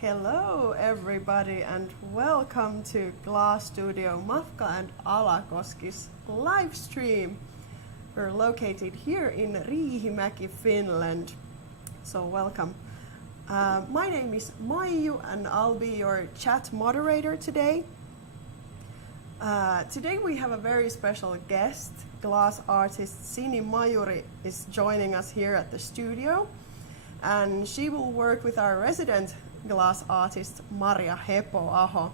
Hello everybody and welcome to Glass Studio Mafka&Alakoski's live stream. We're located here in Riihimäki, Finland, so welcome. My name is Maiju and I'll be your chat moderator today. Today we have a very special guest. Glass artist Sini Majuri is joining us here at the studio, and she will work with our resident glass artist Marja Hepo-aho,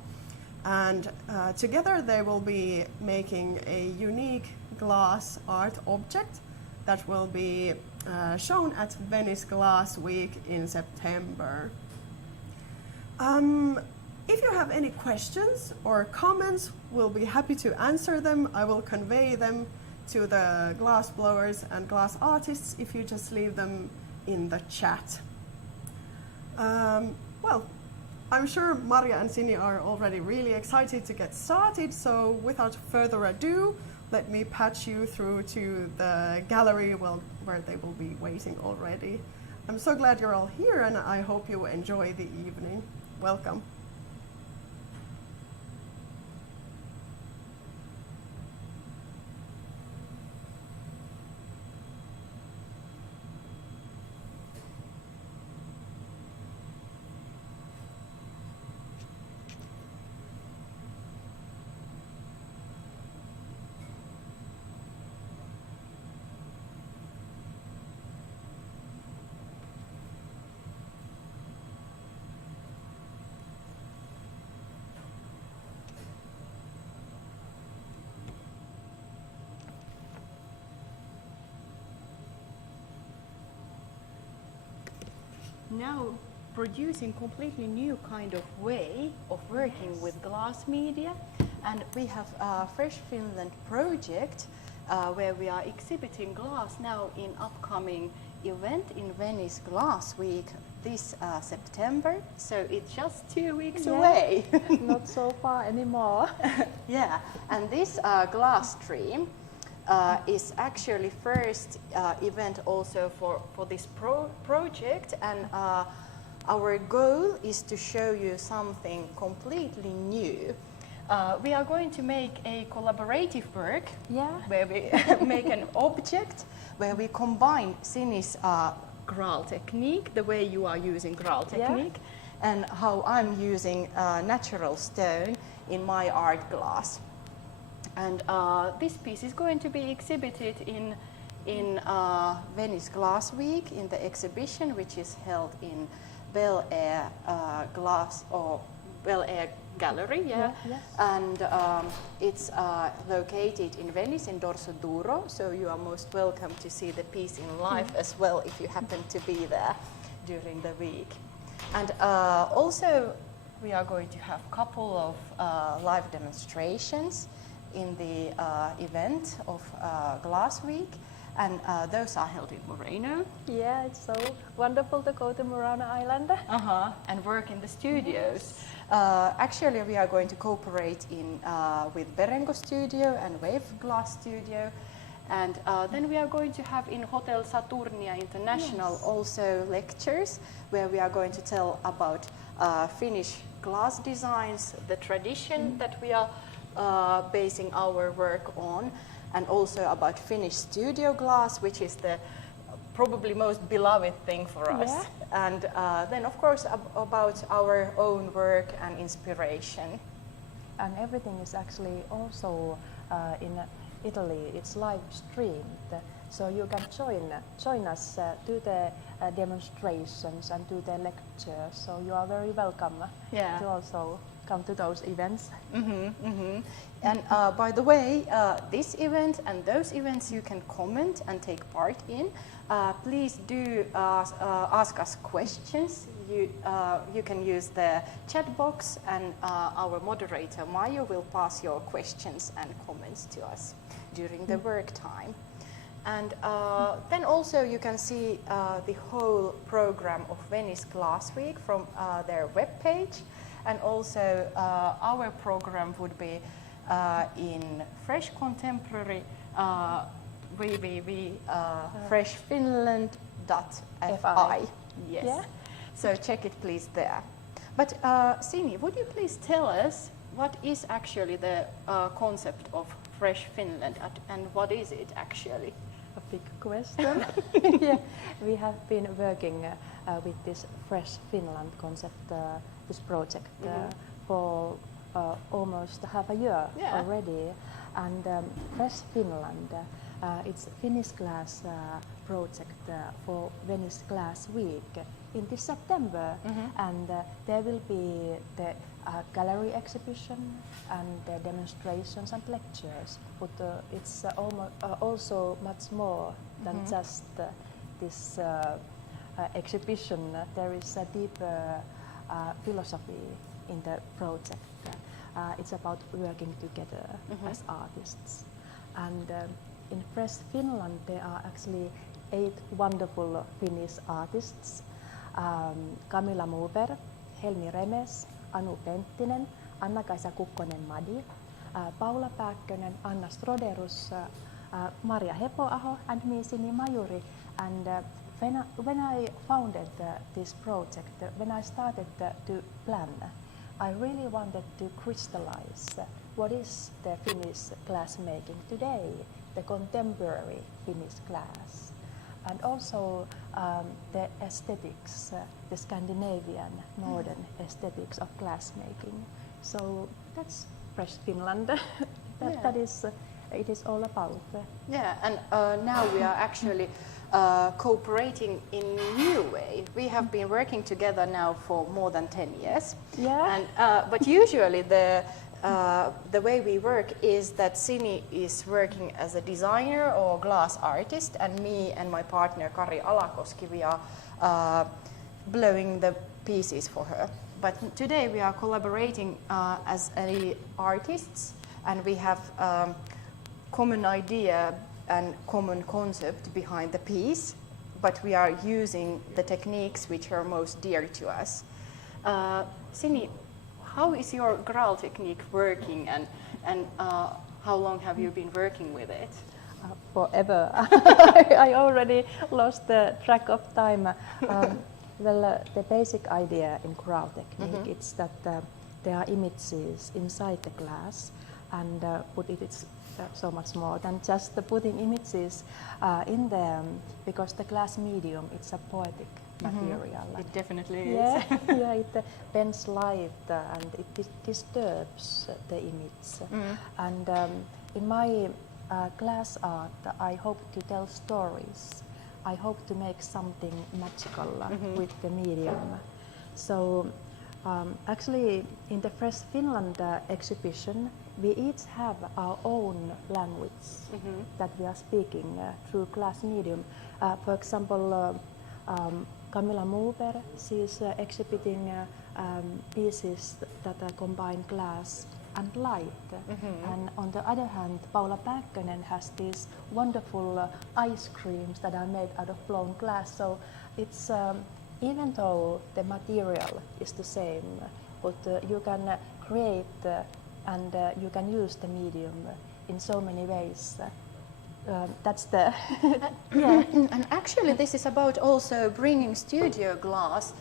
and together they will be making a unique glass art object that will be shown at Venice Glass Week in September. If you have any questions or comments, we'll be happy to answer them. I will convey them to the glass blowers and glass artists if you just leave them in the chat. Well, I'm sure Marja and Sini are already really excited to get started, so without further ado, let me patch you through to the gallery where they will be waiting already. I'm so glad you're all here and I hope you enjoy the evening. Welcome. Now producing completely new kind of way of working with glass media, and we have a Fresh Finland project where we are exhibiting glass now in upcoming event in Venice Glass Week this September, so it's just 2 weeks away. Not so far anymore. Yeah, and this glass stream is actually first event also for this project, and our goal is to show you something completely new. We are going to make a collaborative work where we make an object where we combine Sini's Graal technique, the way you are using Graal technique, and how I'm using natural stone in my art glass. And this piece is going to be exhibited in Venice Glass Week in the exhibition, which is held in Bel Air Glass or Bel Air Gallery, and it's located in Venice in Dorso Duro. So you are most welcome to see the piece in live as well if you happen to be there during the week. And also we are going to have a couple of live demonstrations in the event of Glass Week, and those are held in Moreno. Yeah, it's so wonderful to go to Morano Island. And work in the studios. Actually, we are going to cooperate with Berengo Studio and Wave Glass Studio, and then we are going to have in Hotel Saturnia International also lectures where we are going to tell about Finnish glass designs, the tradition that we are basing our work on, and also about Finnish studio glass, which is the probably most beloved thing for us. And then of course about our own work and inspiration. And everything is actually also in Italy, it's live streamed, so you can join us to the demonstrations and to the lectures, so you are very welcome to also come to those events. And by the way, this event and those events you can comment and take part in. Please do ask us questions. You can use the chat box, and our moderator Maiju will pass your questions and comments to us during the work time. And then also you can see the whole program of Venice Glass Week from their webpage. And also our program would be in Fresh Contemporary www.freshfinland.fi. Yes. So check it please there. But Sini, would you please tell us what is actually the concept of Fresh Finland and what is it actually? A big question. Yeah, we have been working with this Fresh Finland concept, this project, for almost half a year already. And Fresh Finland, it's Finnish Glass project for Venice Glass Week in this September, and there will be the gallery exhibition and demonstrations and lectures, but it's also much more than just this exhibition. There is a deeper philosophy in the project. It's about working together as artists. And in Fresh Finland there are actually 8 wonderful Finnish artists. Camilla Moberg, Helmi Remes, Anu Penttinen, Anna-Kaisa Kukkonen-Madi, Paula Pääkkönen, Anna Stroderus, Marja Hepo-aho, and me, Sini Majuri. And when I founded this project, when I started to plan, I really wanted to crystallize what is the Finnish glassmaking today, the contemporary Finnish glass, and also the aesthetics, the Scandinavian northern aesthetics of glassmaking. So that's Fresh Finland. That is it is all about. Yeah, and now we are actually cooperating in a new way. We have been working together now for more than 10 years. Yeah. And but usually the way we work is that Sini is working as a designer or glass artist, and me and my partner Alakoski, we are blowing the pieces for her. But today we are collaborating as artists, and we have common idea and common concept behind the piece, but we are using the techniques which are most dear to us. Sini, how is your Graal technique working, and how long have you been working with it? Forever. I already lost the track of time. Well, the basic idea in Graal technique is that there are images inside the glass, and but it is so much more than just putting images in them, because the glass medium, it's a poetic material. It definitely is. Yeah, it bends light and it disturbs the image. And in my glass art, I hope to tell stories. I hope to make something magical with the medium. So actually, in the Fresh Finland exhibition, we each have our own language that we are speaking through glass medium. For example, Camilla Moberg, she is exhibiting pieces that combine glass and light. And on the other hand, Paula Pääkkönen has these wonderful ice creams that are made out of blown glass. So it's even though the material is the same, but you can create and you can use the medium in so many ways. That's the And actually this is about also bringing studio glass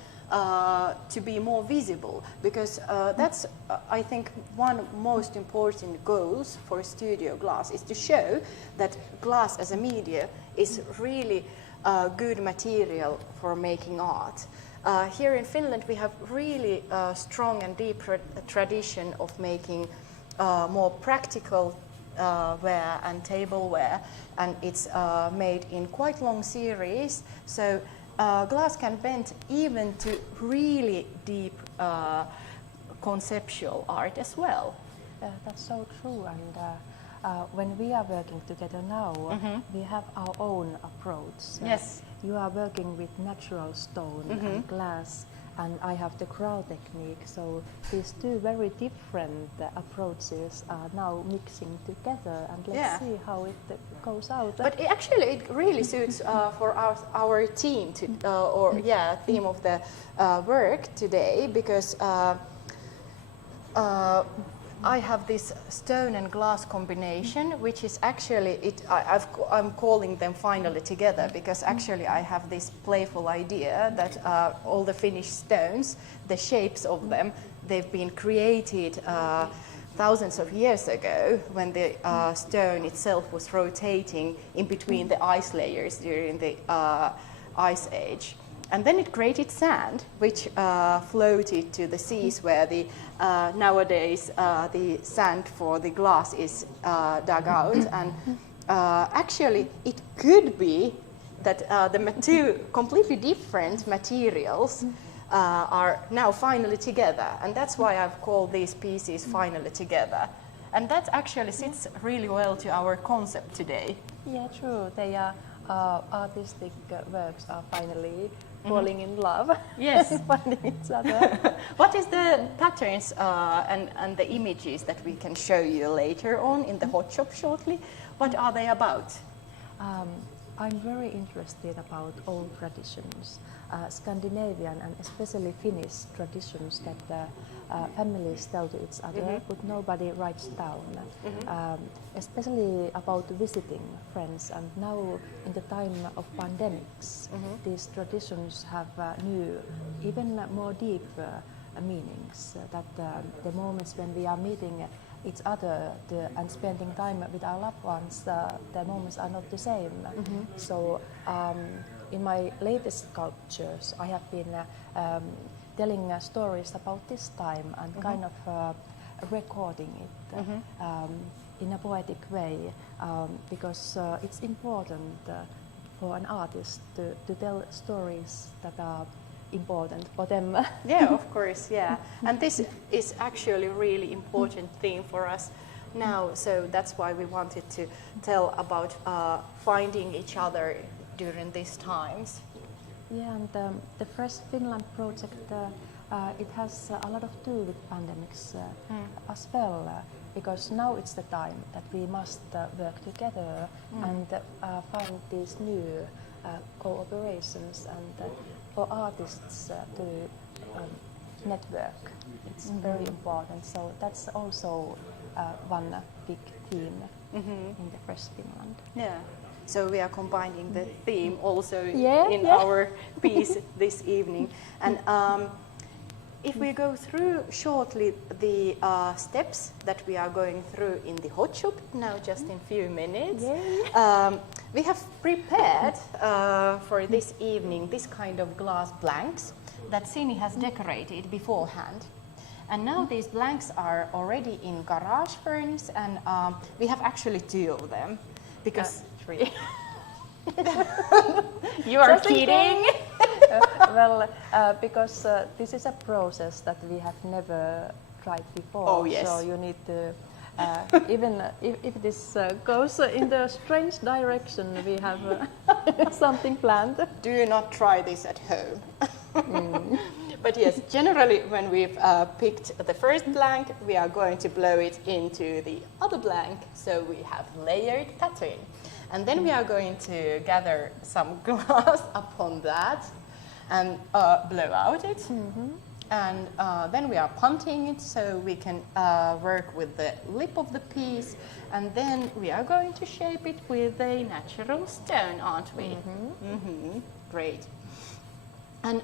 to be more visible, because that's I think one most important goals for studio glass is to show that glass as a media is really good material for making art. Here in Finland we have really strong and deep tradition of making more practical ware and tableware, and it's made in quite long series, so glass can bend even to really deep conceptual art as well. That's so true, and when we are working together now, we have our own approach. Yes. You are working with natural stone and glass, and I have the Graal technique, so these two very different approaches are now mixing together, and let's see how it goes out. But it really suits for our team to, theme of the work today, because I have this stone and glass combination, which is actually, I'm calling them finally together because actually I have this playful idea that all the Finnish stones, the shapes of them, they've been created thousands of years ago when the stone itself was rotating in between the ice layers during the ice age. And then it created sand, which floated to the seas where the nowadays the sand for the glass is dug out. And actually, it could be that the two completely different materials are now finally together. And that's why I've called these pieces finally together. And that actually sits really well to our concept today. Yeah, true. They are artistic works are finally falling in love. Yes. Finding each other. What is the patterns and the images that we can show you later on in the hot shop shortly? What are they about? I'm very interested about old traditions, Scandinavian and especially Finnish traditions that families tell to each other, but nobody writes down. Especially about visiting friends, and now in the time of pandemics, these traditions have new, even more deep meanings. That the moments when we are meeting each other and spending time with our loved ones, the moments are not the same. So in my latest sculptures, I have been telling stories about this time and kind of recording it in a poetic way, because it's important for an artist to tell stories that are important for them. Yeah, of course, yeah. And this is actually a really important thing for us now, so that's why we wanted to tell about finding each other during these times. Yeah, and the Fresh Finland project, it has a lot of to do with pandemics as well, because now it's the time that we must work together and find these new cooperations, and for artists to network. It's very important, so that's also one big theme in the Fresh Finland. Yeah. So we are combining the theme also in Yeah. our piece this evening. And if we go through shortly the steps that we are going through in the hot shop now, just in a few minutes, we have prepared for this evening this kind of glass blanks that Sini has decorated beforehand. And now these blanks are already in garage furnace, and we have actually two of them because 3. you are kidding. Well, because this is a process that we have never tried before. Oh, yes. So you need to, even if this goes in the strange direction, we have something planned. Do not try this at home. But yes, generally when we've picked the first blank, we are going to blow it into the other blank, so we have layered pattern. And then we are going to gather some glass upon that and blow out it. And then we are punting it so we can work with the lip of the piece. And then we are going to shape it with a natural stone, aren't we? Great. And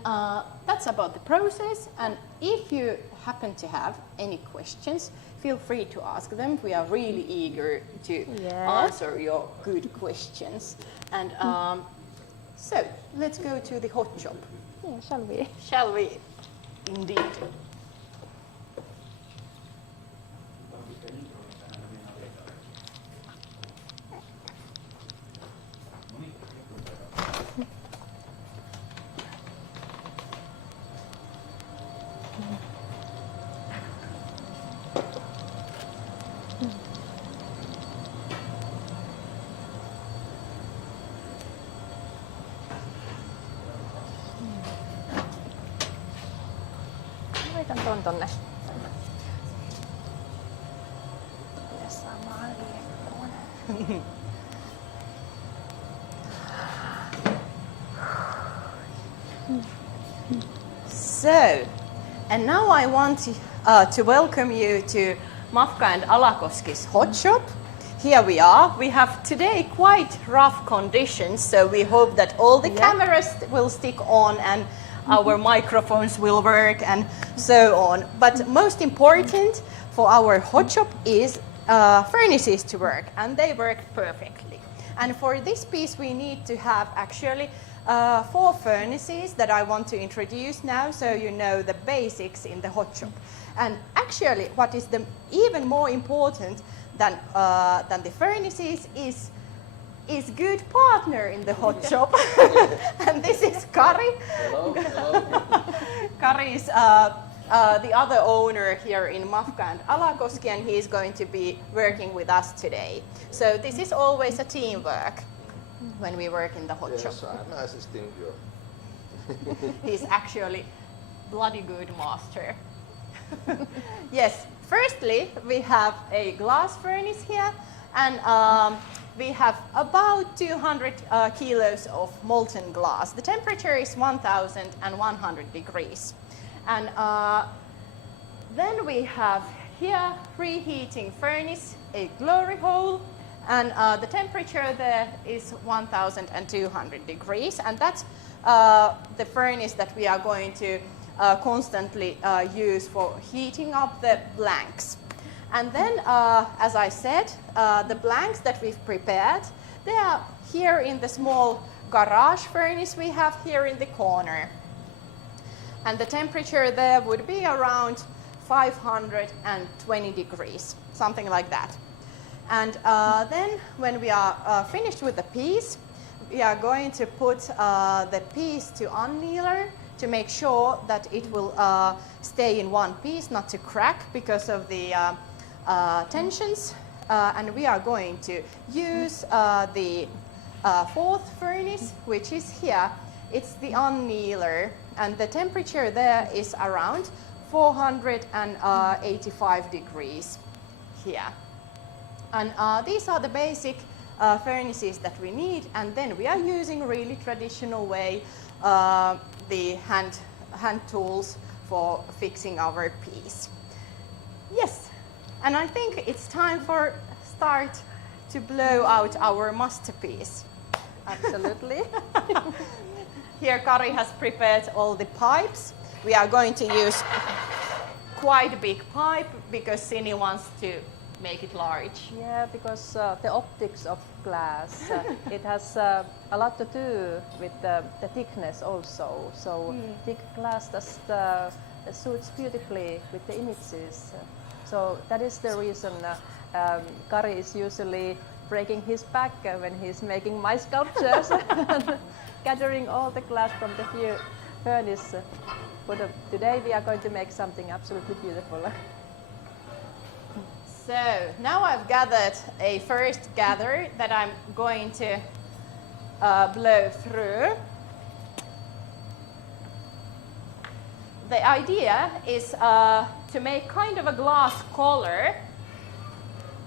that's about the process. And if you happen to have any questions, feel free to ask them. We are really eager to answer your good questions. And so let's go to the hot shop. Yeah, shall we? Shall we? Indeed. Laitan tuon tonne. Ja samaan liekkuun. So, and now I want to welcome you to Mafka&Alakoski's hot shop. Here we are. We have today quite rough conditions, so we hope that all the cameras will stick on and our microphones will work and so on. But most important for our hot shop is furnaces to work, and they work perfectly. And for this piece we need to have actually 4 furnaces that I want to introduce now, so you know the basics in the hot shop. And actually what is even more important than the furnaces is good partner in the hot shop. And this is Kari. Hello, hello. Kari is the other owner here in Mafka&Alakoski, and he is going to be working with us today. So this is always a teamwork when we work in the hot shop. Yes, I'm assisting you. He's actually bloody good master. Yes, firstly we have a glass furnace here, and we have about 200 kilos of molten glass. The temperature is 1100 degrees. And then we have here reheating furnace, a glory hole, and the temperature there is 1200 degrees, and that's the furnace that we are going to constantly use for heating up the blanks. And then, as I said, the blanks that we've prepared, they are here in the small garage furnace we have here in the corner. And the temperature there would be around 520 degrees, something like that. And then when we are finished with the piece, we are going to put the piece to annealer to make sure that it will stay in one piece, not to crack because of the tensions. And we are going to use the 4th furnace, which is here. It's the annealer, and the temperature there is around 485 degrees here. And these are the basic furnaces that we need, and then we are using really traditional way the hand tools for fixing our piece. Yes, and I think it's time for start to blow out our masterpiece. Absolutely. Here Kari has prepared all the pipes. We are going to use quite a big pipe because Sini wants to make it large. Yeah, because the optics of glass, it has a lot to do with the thickness also. So thick glass just suits beautifully with the images. So that is the reason Kari is usually breaking his back when he's making my sculptures, gathering all the glass from the furnace. But today we are going to make something absolutely beautiful. So now I've gathered a first gather that I'm going to blow through. The idea is to make kind of a glass collar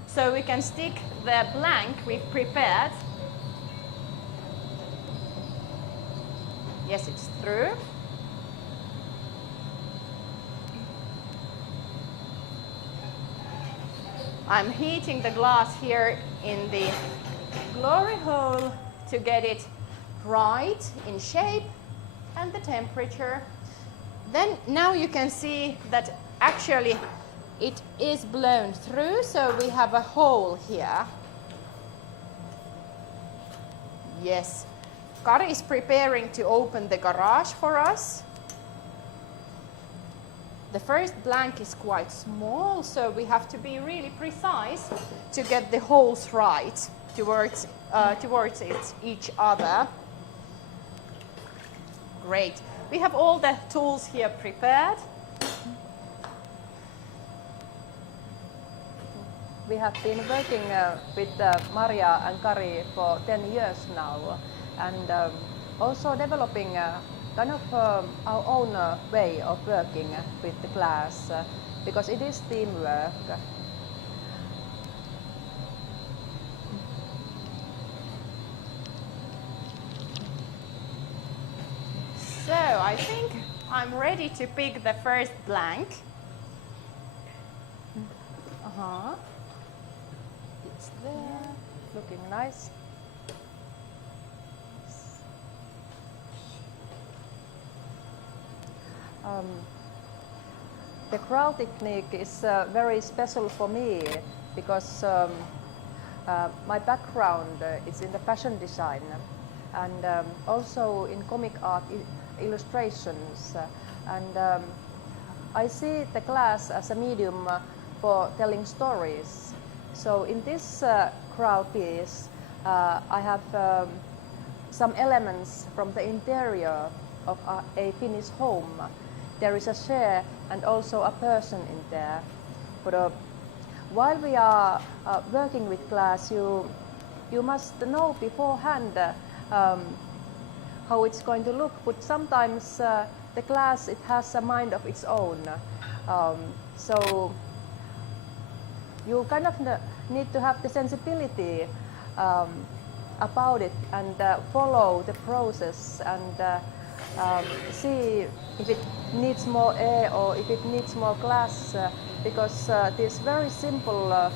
so we can stick the blank we've prepared. Yes, it's through. I'm heating the glass here in the glory hole to get it right in shape and the temperature. Then now you can see that actually it is blown through, so we have a hole here. Yes. Kari is preparing to open the garage for us. The first blank is quite small, so we have to be really precise to get the holes right towards each other. Great. We have all the tools here prepared. We have been working with Marja and Kari for 10 years now, and also developing kind of our own way of working with the glass, because it is teamwork. So I think I'm ready to pick the first blank. It's there, looking nice. The Graal technique is very special for me because my background is in the fashion design and also in comic art illustrations. And I see the glass as a medium for telling stories. So in this Graal piece, I have some elements from the interior of a Finnish home. There is a chair and also a person in there. But while we are working with glass, you must know beforehand how it's going to look. But sometimes the glass, it has a mind of its own. So you kind of need to have the sensibility about it and follow the process and see if it needs more air or if it needs more glass, because these very simple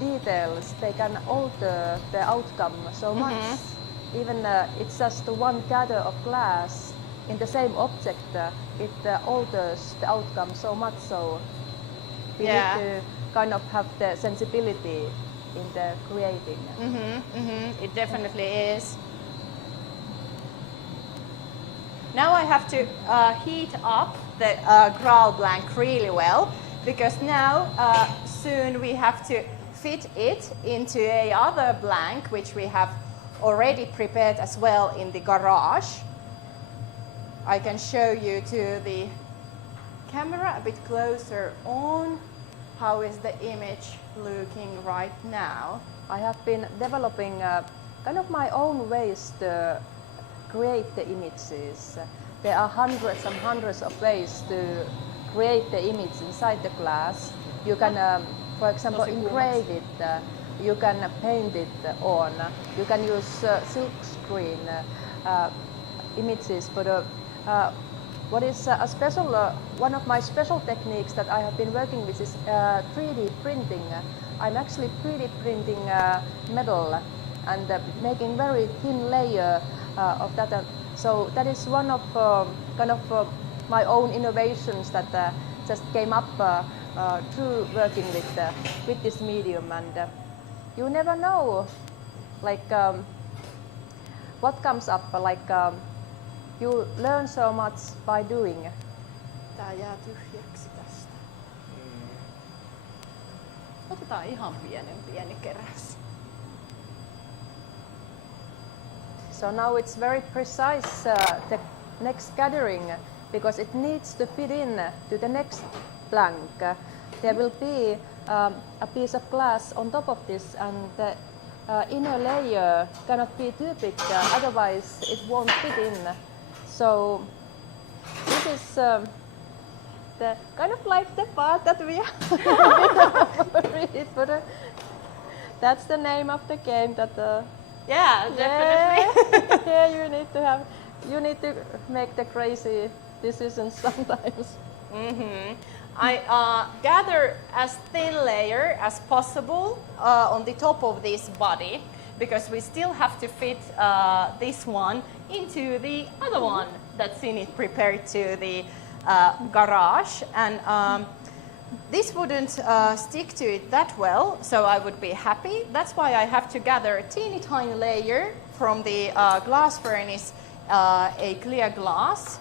details, they can alter the outcome so much. Even it's just one gather of glass in the same object, it alters the outcome so much. So we need to kind of have the sensibility in the creating. It definitely is. Now I have to heat up the Graal blank really well, because now soon we have to fit it into a other blank which we have already prepared as well in the garage. I can show you to the camera a bit closer on how is the image looking right now. I have been developing kind of my own ways to create the images. There are hundreds and hundreds of ways to create the image inside the glass. You can, for example, engrave it, you can paint it on, you can use silk screen images. But what is a special, one of my special techniques that I have been working with is 3D printing. I'm actually 3D printing metal and making very thin layer of that. So that is one of kind of my own innovations that just came up through working with this medium. And you never know, like what comes up. Like you learn so much by doing. Tää jää tyhjäksi tästä. Otetaan ihan pieni keräys. So now it's very precise, the next gathering, because it needs to fit in to the next blank. There will be a piece of glass on top of this, and the inner layer cannot be too big, otherwise it won't fit in. So this is the kind of like the part that we but that's the name of the game that Yeah, definitely. Yeah, you need to make the crazy decisions sometimes. I gather as thin layer as possible on the top of this body, because we still have to fit this one into the other one that Sini prepared to the garage. And this wouldn't stick to it that well, so I would be happy. That's why I have to gather a teeny tiny layer from the glass furnace, a clear glass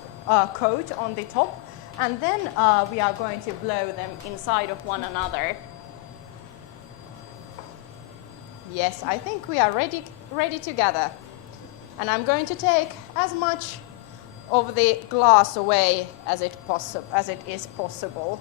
coat on the top, and then we are going to blow them inside of one another. Yes, I think we are ready to gather. And I'm going to take as much of the glass away as it is possible.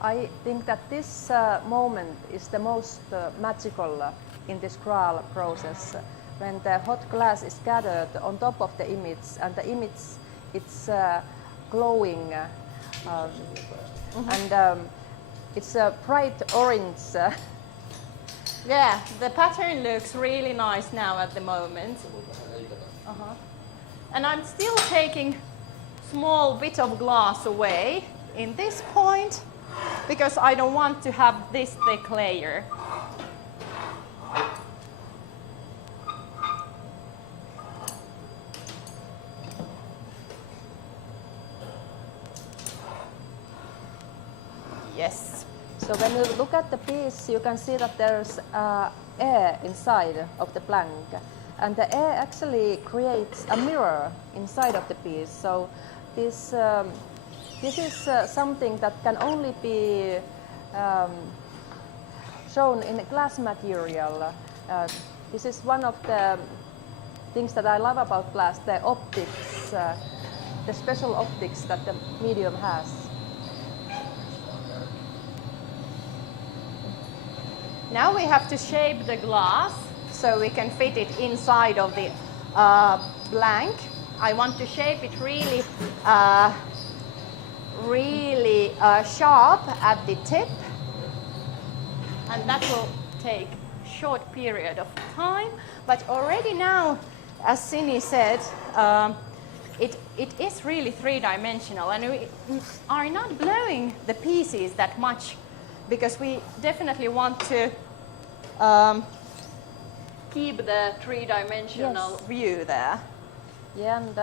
I think that this moment is the most magical in this Graal process, when the hot glass is gathered on top of the image, and the image it's glowing, and it's a bright orange. Yeah, the pattern looks really nice now at the moment. And I'm still taking small bit of glass away in this point. because I don't want to have this thick layer. Yes. So when you look at the piece, you can see that there's air inside of the blank, and the air actually creates a mirror inside of the piece. So this is something that can only be shown in glass material. This is one of the things that I love about glass, the optics, the special optics that the medium has. Now we have to shape the glass so we can fit it inside of the blank. I want to shape it really, really sharp at the tip, and that will take a short period of time. But already now, as Sini said, it is really three-dimensional, and we are not blowing the pieces that much, because we definitely want to keep the three-dimensional view there. Yeah, and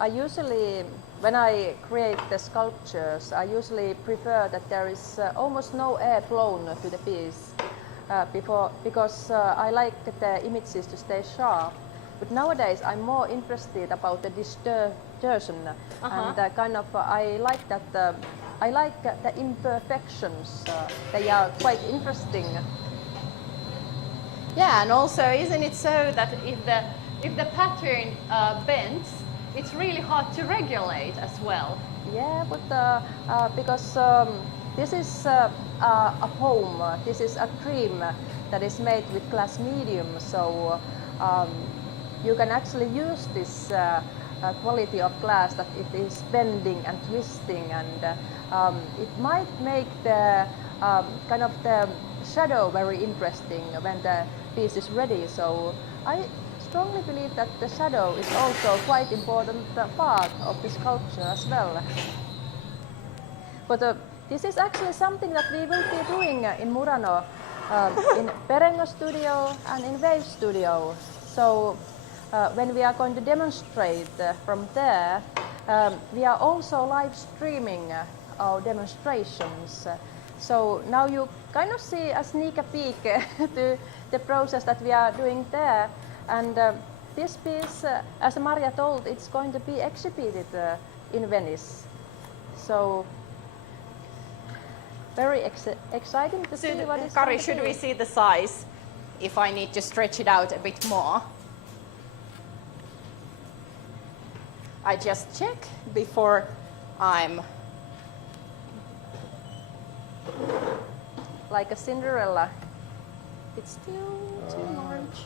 I usually, when I create the sculptures, I usually prefer that there is almost no air blown to the piece because I like the images to stay sharp. But nowadays I'm more interested about the distortion, and kind of I like that. I like the imperfections. They are quite interesting. Yeah, and also, isn't it so that if the pattern bends, it's really hard to regulate as well? Yeah, but because this is a home, this is a dream that is made with glass medium, so you can actually use this quality of glass that it is bending and twisting, and it might make the kind of the shadow very interesting when the piece is ready. So I strongly believe that the shadow is also quite important part of the sculpture as well. But this is actually something that we will be doing in Murano, in Perengo Studio and in Wave Studio. So when we are going to demonstrate from there, we are also live streaming our demonstrations. So now you kind of see a sneak peek to the process that we are doing there. And this piece, as Marja told, it's going to be exhibited in Venice. So very exciting to see what is Kari, going to should be. we see the size if I need to stretch it out a bit more? I just check before I'm... Like a Cinderella. It's still too large.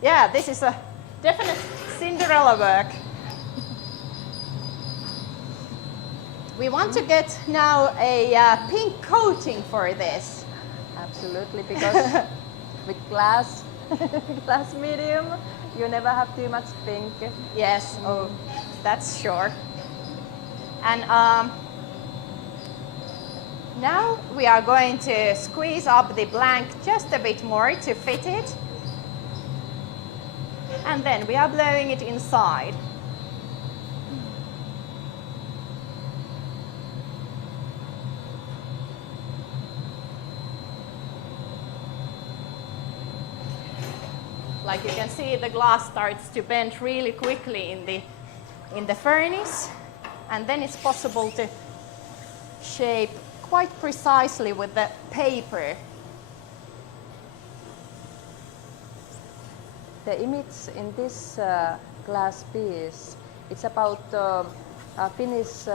Yeah, this is a definite Cinderella work. We want to get now a pink coating for this. Absolutely, because with glass, glass medium, you never have too much pink. Yes, oh, that's sure. And now we are going to squeeze up the blank just a bit more to fit it. And then we are blowing it inside. Like you can see, the glass starts to bend really quickly in the furnace, and then it's possible to shape quite precisely with the paper. The image in this glass piece, it's about a Finnish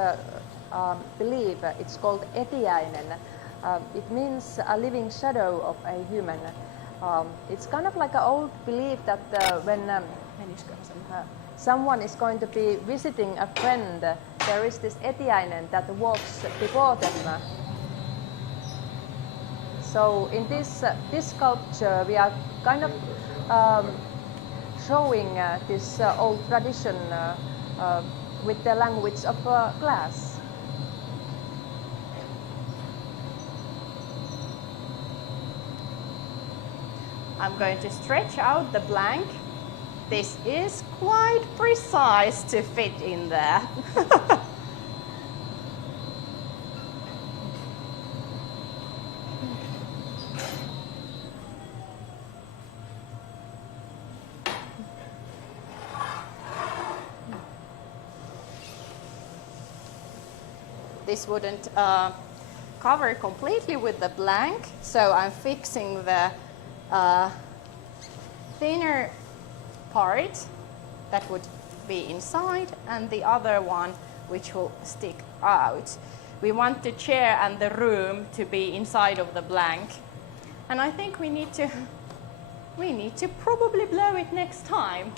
belief. It's called etiäinen. It means a living shadow of a human. It's kind of like an old belief that when someone is going to be visiting a friend, there is this etiäinen that walks before them. So in this sculpture, we are kind of showing this old tradition with the language of glass. I'm going to stretch out the blank. This is quite precise to fit in there. This wouldn't cover completely with the blank, so I'm fixing the thinner part that would be inside and the other one which will stick out. We want the chair and the room to be inside of the blank, and I think we need to probably blow it next time.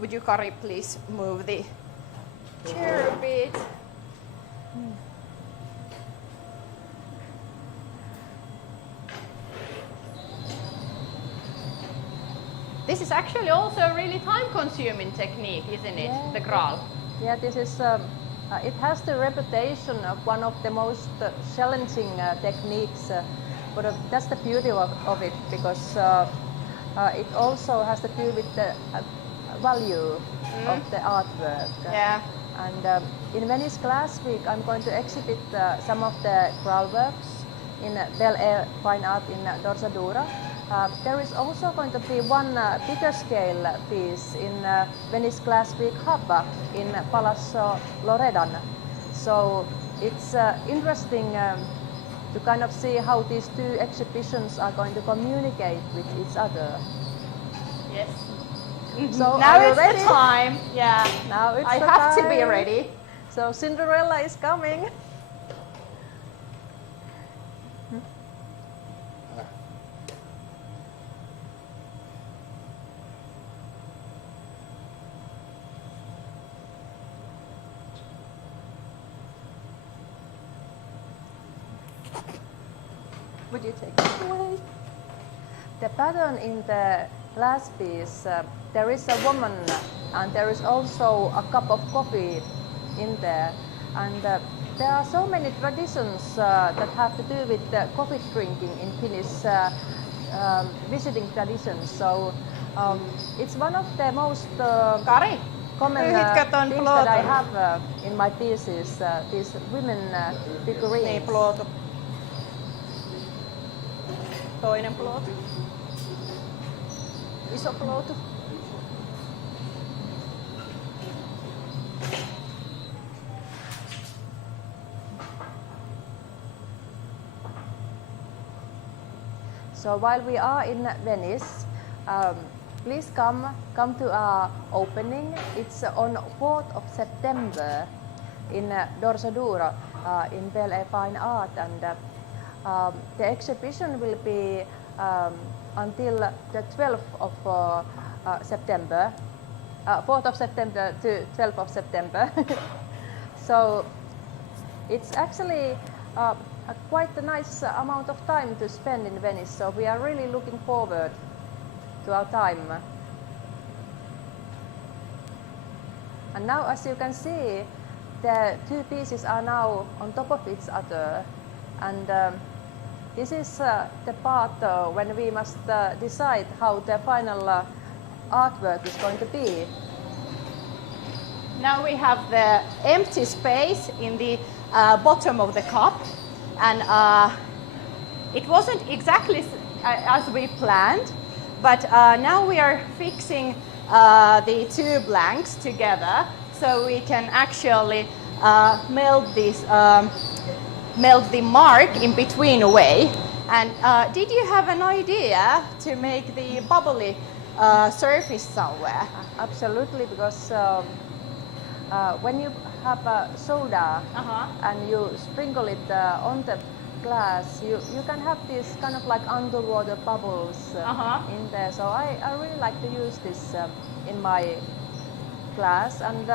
Would you, Kari, please move the chair a bit? This is actually also a really time-consuming technique, isn't it, the Graal? Yeah, this is. It has the reputation of one of the most challenging techniques, but that's the beauty of it, because it also has to do with the value of the artwork. Yeah. And in Venice Glass Week, I'm going to exhibit some of the Graal works in Bel Air Fine Art in Dorsadura. There is also going to be one bigger scale piece in Venice Glass Week Hub in Palazzo Loredan. So it's interesting to kind of see how these two exhibitions are going to communicate with each other. Yes. So now are you it's ready? the time. Yeah. Now it's I the have to time. be ready. So Cinderella is coming. Would you take it away? The pattern in the glass piece, there is a woman and there is also a cup of coffee in there. And there are so many traditions that have to do with coffee drinking in Finnish visiting traditions. So it's one of the most Kari, common pyyhitkö ton things that I plooton? have in my pieces, these women figurines. Niin, plootu. Toinen plootu. Iso plootu. So while we are in Venice, please come to our opening. It's on 4th of September in Dorsadura in Bel Air Fine Art, and the exhibition will be until the 12th of September, 4th of September to 12th of September. So it's actually quite a nice amount of time to spend in Venice, so we are really looking forward to our time. And now, as you can see, the two pieces are now on top of each other, and this is the part when we must decide how the final artwork is going to be. Now we have the empty space in the bottom of the cup, and it wasn't exactly as we planned, but now we are fixing the two blanks together so we can actually melt the mark in between away. And did you have an idea to make the bubbly surface somewhere? Absolutely, because when you have soda and you sprinkle it on the glass, you can have these kind of like underwater bubbles in there. So I really like to use this in my glass, and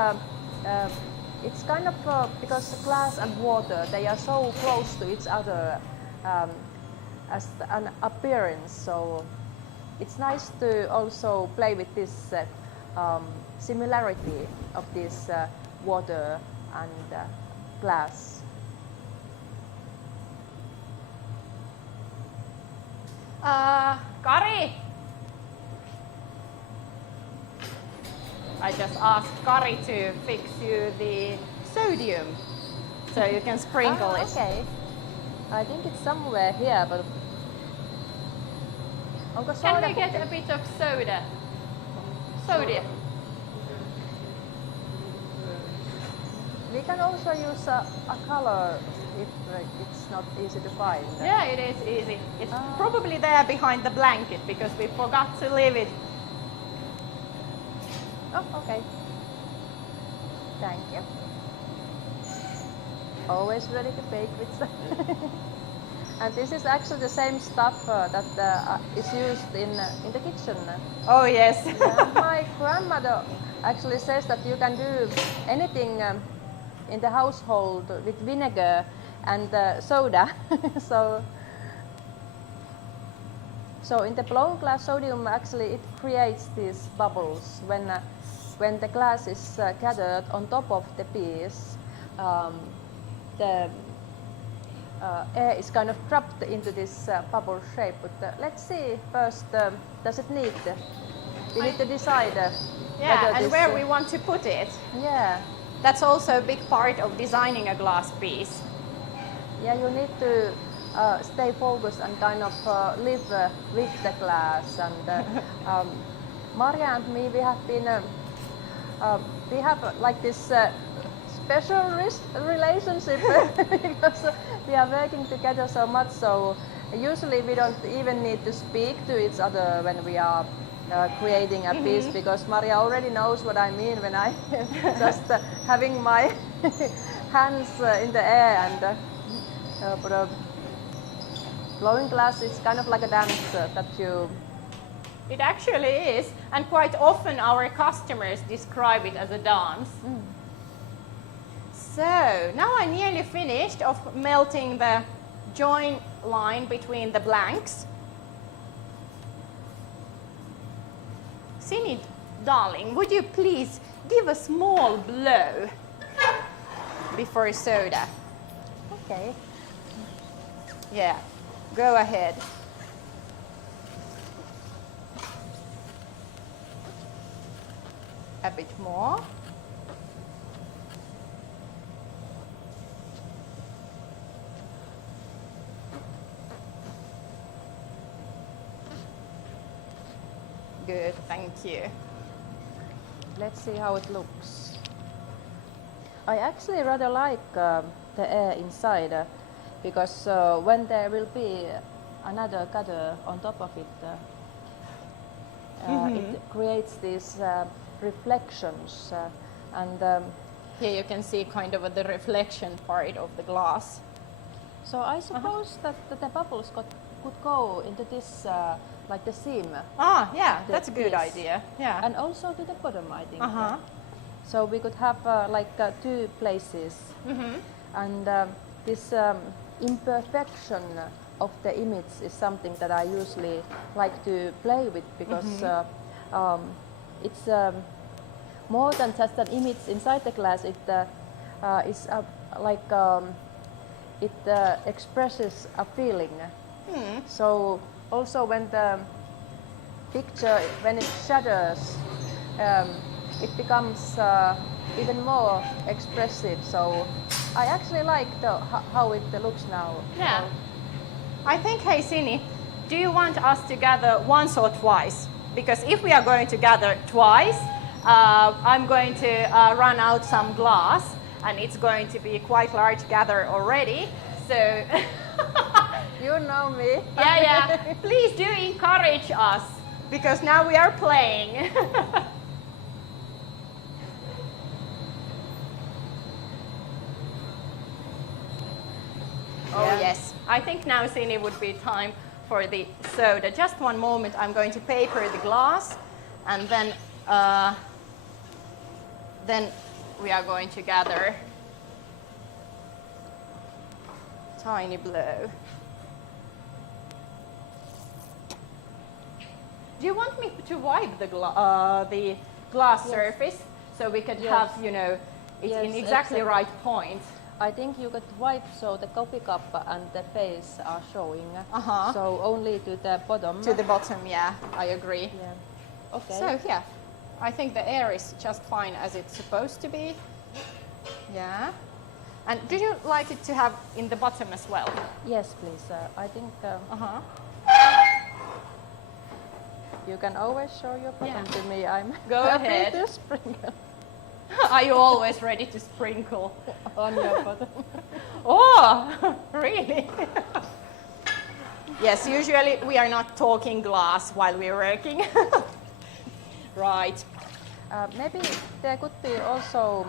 it's kind of because glass and water, they are so close to each other as an appearance. So it's nice to also play with this similarity of this water and glass. Kari! I just asked Kari to fix you the sodium so you can sprinkle it. Okay. I think it's somewhere here, but onko Can soda we get a bit of soda? Soda. We can also use a color if it's not easy to find. Yeah, it is easy. It's probably there behind the blanket because we forgot to leave it. Oh, okay. Thank you. Always ready to bake with some. And this is actually the same stuff that is used in the kitchen. Oh yes. Yeah, my grandmother actually says that you can do anything in the household with vinegar and soda. So in the blown glass sodium actually it creates these bubbles when the glass is gathered on top of the piece. The air is kind of trapped into this bubble shape. But let's see first, does it need? We need to decide. Yeah, and this, where we want to put it. Yeah, That's also a big part of designing a glass piece. yeah. You need to stay focused and kind of live with the glass. And Marja and me, we have been, we have like this. Special relationship because we are working together so much, so usually we don't even need to speak to each other when we are creating a piece, because Marja already knows what I mean when I just having my hands in the air and but blowing glass is kind of like a dance that you. It actually is, and quite often our customers describe it as a dance. So now I nearly finished of melting the join line between the blanks. Sini, darling, would you please give a small blow before soda? Okay. Yeah, go ahead. A bit more. Good, thank you. Let's see how it looks. I actually rather like the air inside because when there will be another gather on top of it, it creates these reflections and Here you can see kind of the reflection part of the glass. so I suppose that the bubbles could go into this like the seam. Ah, yeah, The that's a good piece. idea. Yeah. And also to the bottom, I think. Uh-huh. So we could have like two places. And this imperfection of the image is something that I usually like to play with because it's more than just an image inside the glass. It is like it expresses a feeling. So also when the picture, when it shadows, it becomes even more expressive. So I actually like how it looks now. Yeah. So, I think, hey Sini, do you want us to gather once or twice? Because if we are going to gather twice, I'm going to run out some glass, and it's going to be quite large gather already. So you know me. yeah, please do encourage us, because now we are playing. Oh Yeah. yes, I think now Sini would be time for the soda. Just one moment, I'm going to paper the glass, and then we are going to gather. Tiny blow. Do you want me to wipe the glass surface so we could Yes. have, you know, it's Yes, in exactly exactly. right point? I think you could wipe so the coffee cup and the face are showing. Uh-huh. So only to the bottom. To the bottom, yeah, I agree. Yeah. Okay. So yeah, I think the air is just fine as it's supposed to be. Yeah. And do you like it to have in the bottom as well? Yes, please. I think Uh-huh. you can always show your bottom Yeah. to me. I'm Go happy ahead. to sprinkle Are you always ready to sprinkle? on your bottom. Oh, really? Yes, usually we are not talking glass while we're working. Right. Maybe there could be also,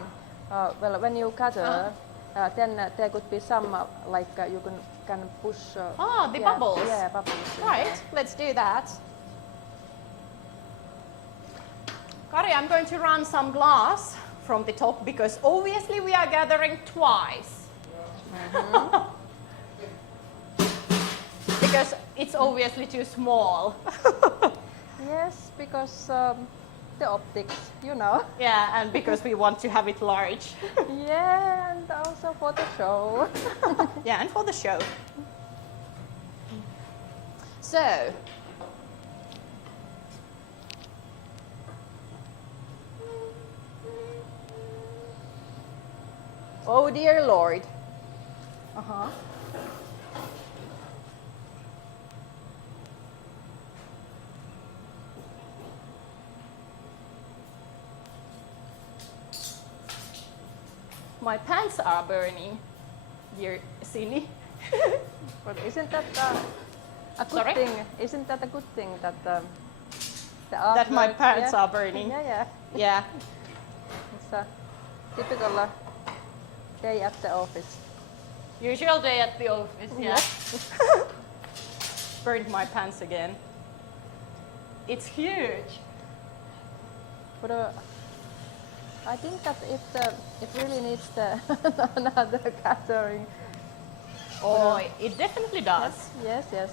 well, when you gather, then there could be some you can push. The bubbles. Yeah, bubbles. Right, let's do that. Kari, I'm going to run some glass from the top because obviously we are gathering twice. Because it's obviously too small. Yes, because the optics, you know. Yeah, and because we want to have it large. Yeah, and also for the show. Yeah, and for the show. So, oh dear Lord. Uh-huh. My pants are burning, dear Sini. But isn't that a good Sorry? thing? Isn't that a good thing that the That my artwork- pants yeah. are burning. Yeah, yeah. Yeah. It's a typical day at the office. Usual day at the office, yeah. Burned my pants again. It's huge. But I think that it really needs the another gathering. Oh, it definitely does. Yes, yes.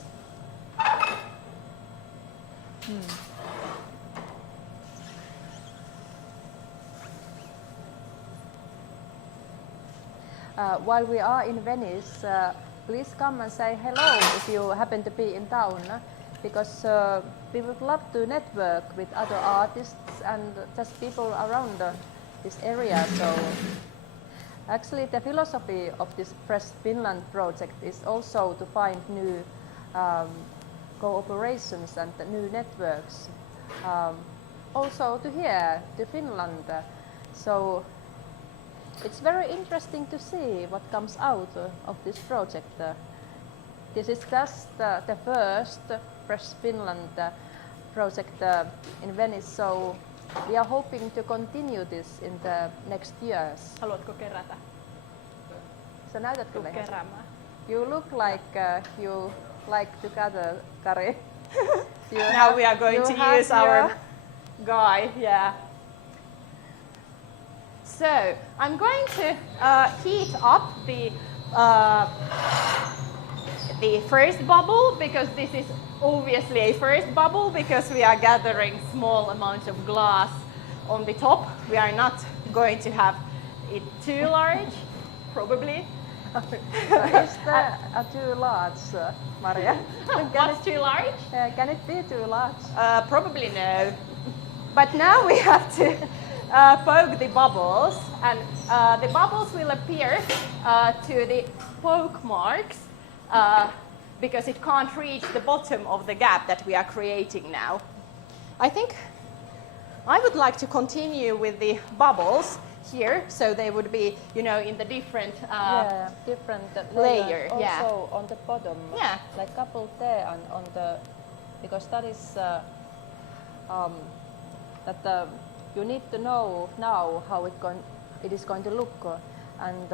While we are in Venice, please come and say hello if you happen to be in town, because we would love to network with other artists and just people around this area. So actually the philosophy of this Fresh Finland project is also to find new cooperations and new networks, also to here, to Finland. So it's very interesting to see what comes out of this project. This is just the first Fresh Finland project in Venice, so we are hoping to continue this in the next years. Haluatko kerätä? Sä näytät kyllä ihan- Keräämään. You look like you like to gather, Kari. Now we are going to use our guy, yeah. So I'm going to heat up the first bubble, because this is obviously a first bubble because we are gathering small amounts of glass on the top. We are not going to have it too large, probably. Is that too large, Maria? What's too large? Can it be too large? Probably no. But now we have to poke the bubbles, and the bubbles will appear to the poke marks because it can't reach the bottom of the gap that we are creating now. I think I would like to continue with the bubbles here, so they would be, you know, in the different different layer, also yeah. on the bottom. Yeah. Like couple there and on the, because that is that you need to know now how it is going to look, and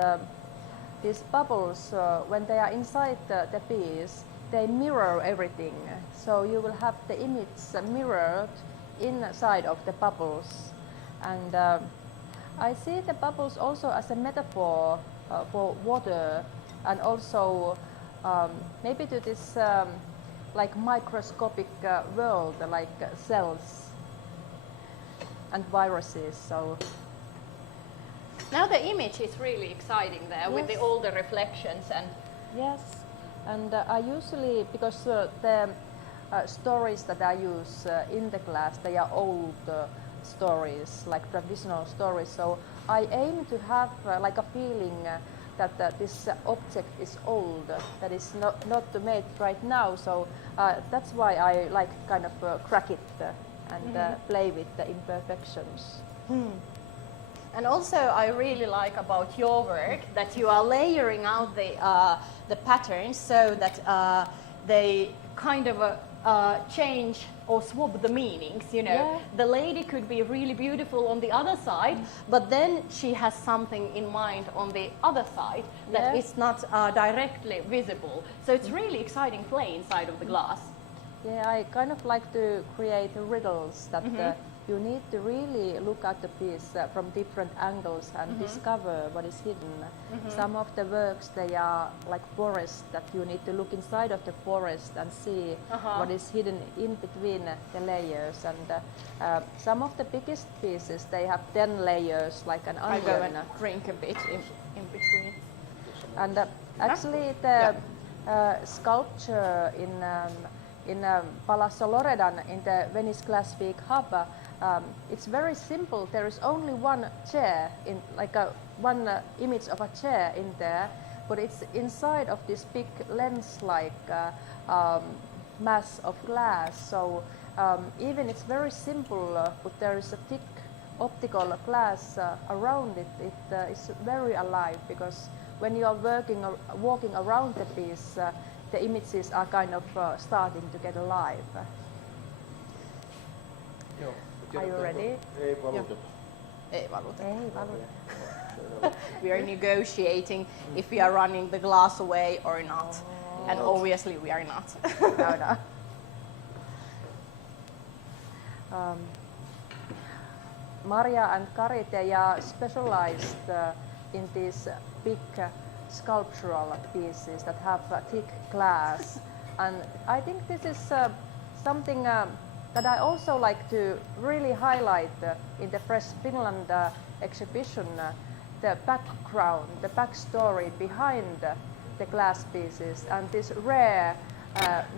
these bubbles when they are inside the piece, they mirror everything, so you will have the image mirrored inside of the bubbles. And I see the bubbles also as a metaphor for water, and also maybe to this like microscopic world, like cells and viruses. So Now the image is really exciting there with all the reflections and Yes, and I usually, because the stories that I use in the class, they are old stories, like traditional stories. So I aim to have like a feeling that this object is old, that is not made right now. So that's why I like kind of crack it and play with the imperfections. And also, I really like about your work that you are layering out the patterns so that they kind of change or swap the meanings. You know, Yeah. the lady could be really beautiful on the other side, but then she has something in mind on the other side that Yes. is not directly visible. So it's really exciting play inside of the glass. Yeah, I kind of like to create riddles that you need to really look at the piece from different angles and discover what is hidden. Some of the works, they are like forest, that you need to look inside of the forest and see what is hidden in between the layers. And some of the biggest pieces, they have 10 layers, like an I go onion. and drink a bit in between. And actually the sculpture in Palazzo Loredan in the Venice Glass Week hub, it's very simple. There is only one chair, in like one image of a chair in there, but it's inside of this big lens-like mass of glass. So even it's very simple, but there is a thick optical glass around it. It is very alive, because when you are walking around the piece, the images are kind of starting to get alive. Are you ready? Ei valuta. Ei valuta. Ei valuta. We are negotiating if we are running the glass away or not. And obviously we are not. No. Marja and Kari, they are specialized in these big sculptural pieces that have thick glass. And I think this is something that I also like to really highlight in the Fresh Finland exhibition, the background, the backstory behind the glass pieces, and this rare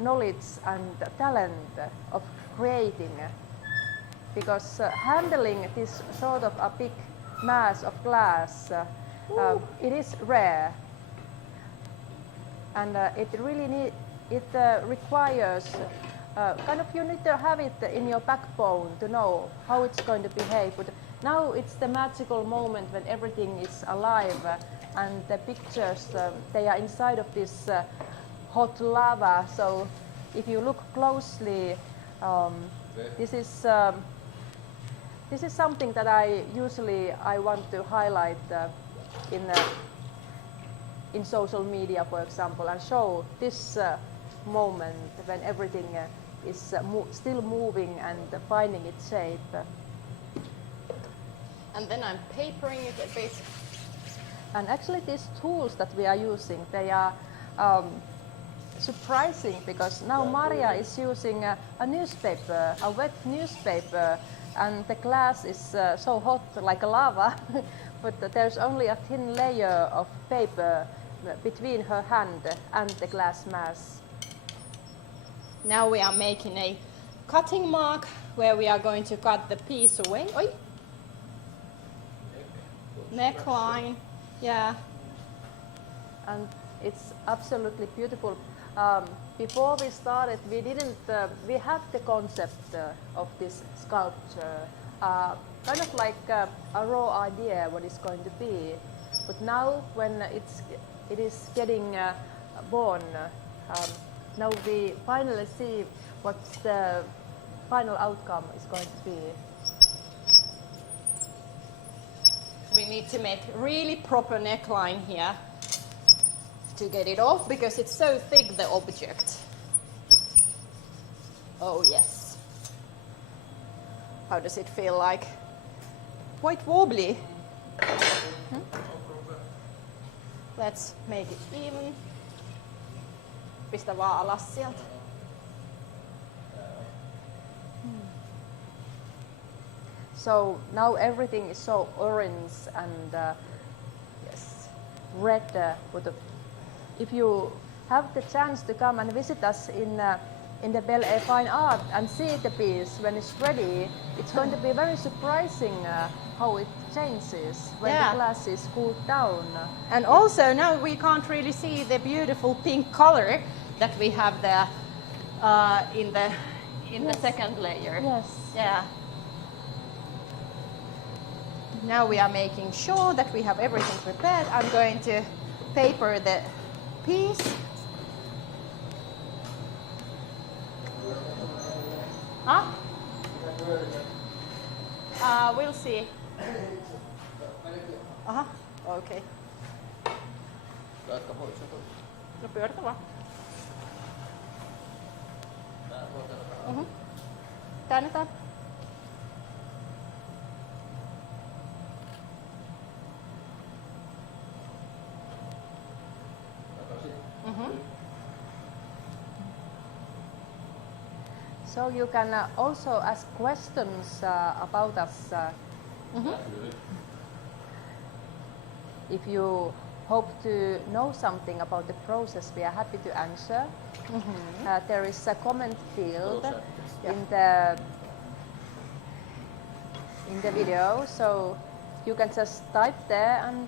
knowledge and talent of creating. Because handling this sort of a big mass of glass, it is rare, and it really requires kind of, you need to have it in your backbone to know how it's going to behave. But now it's the magical moment when everything is alive, and the pictures, they are inside of this hot lava. So if you look closely, this is something that I want to highlight in social media, for example, and show this moment when everything is still moving and finding its shape. And then I'm papering it a bit. And actually these tools that we are using, they are surprising, because now Marja is using a newspaper, a wet newspaper, and the glass is so hot like a lava, but there's only a thin layer of paper between her hand and the glass mass. Now we are making a cutting mark where we are going to cut the piece away. Oi. Neckline, yeah. And it's absolutely beautiful. Before we started, we had the concept of this sculpture, kind of like a raw idea what it's going to be. But now when it is getting born, now we finally see what the final outcome is going to be. We need to make really proper neckline here to get it off, because it's so thick, the object. Oh yes. How does it feel like? Quite wobbly. Let's make it even. Pistä vaan alas sieltä. So now everything is so orange and yes, red. If you have the chance to come and visit us in the Bel Air Fine Art and see the piece when it's ready, it's going to be very surprising how it changes when the glass is cooled down. And also now we can't really see the beautiful pink color that we have there in the second layer. Yes. Yeah. Now we are making sure that we have everything prepared. I'm going to paper the piece. Huh? We'll see. Aha, okei. Jatka pois. No pyöritä vaan. Käännetään. So you can also ask questions about us. If you hope to know something about the process, we are happy to answer. There is a comment field in the video, so you can just type there and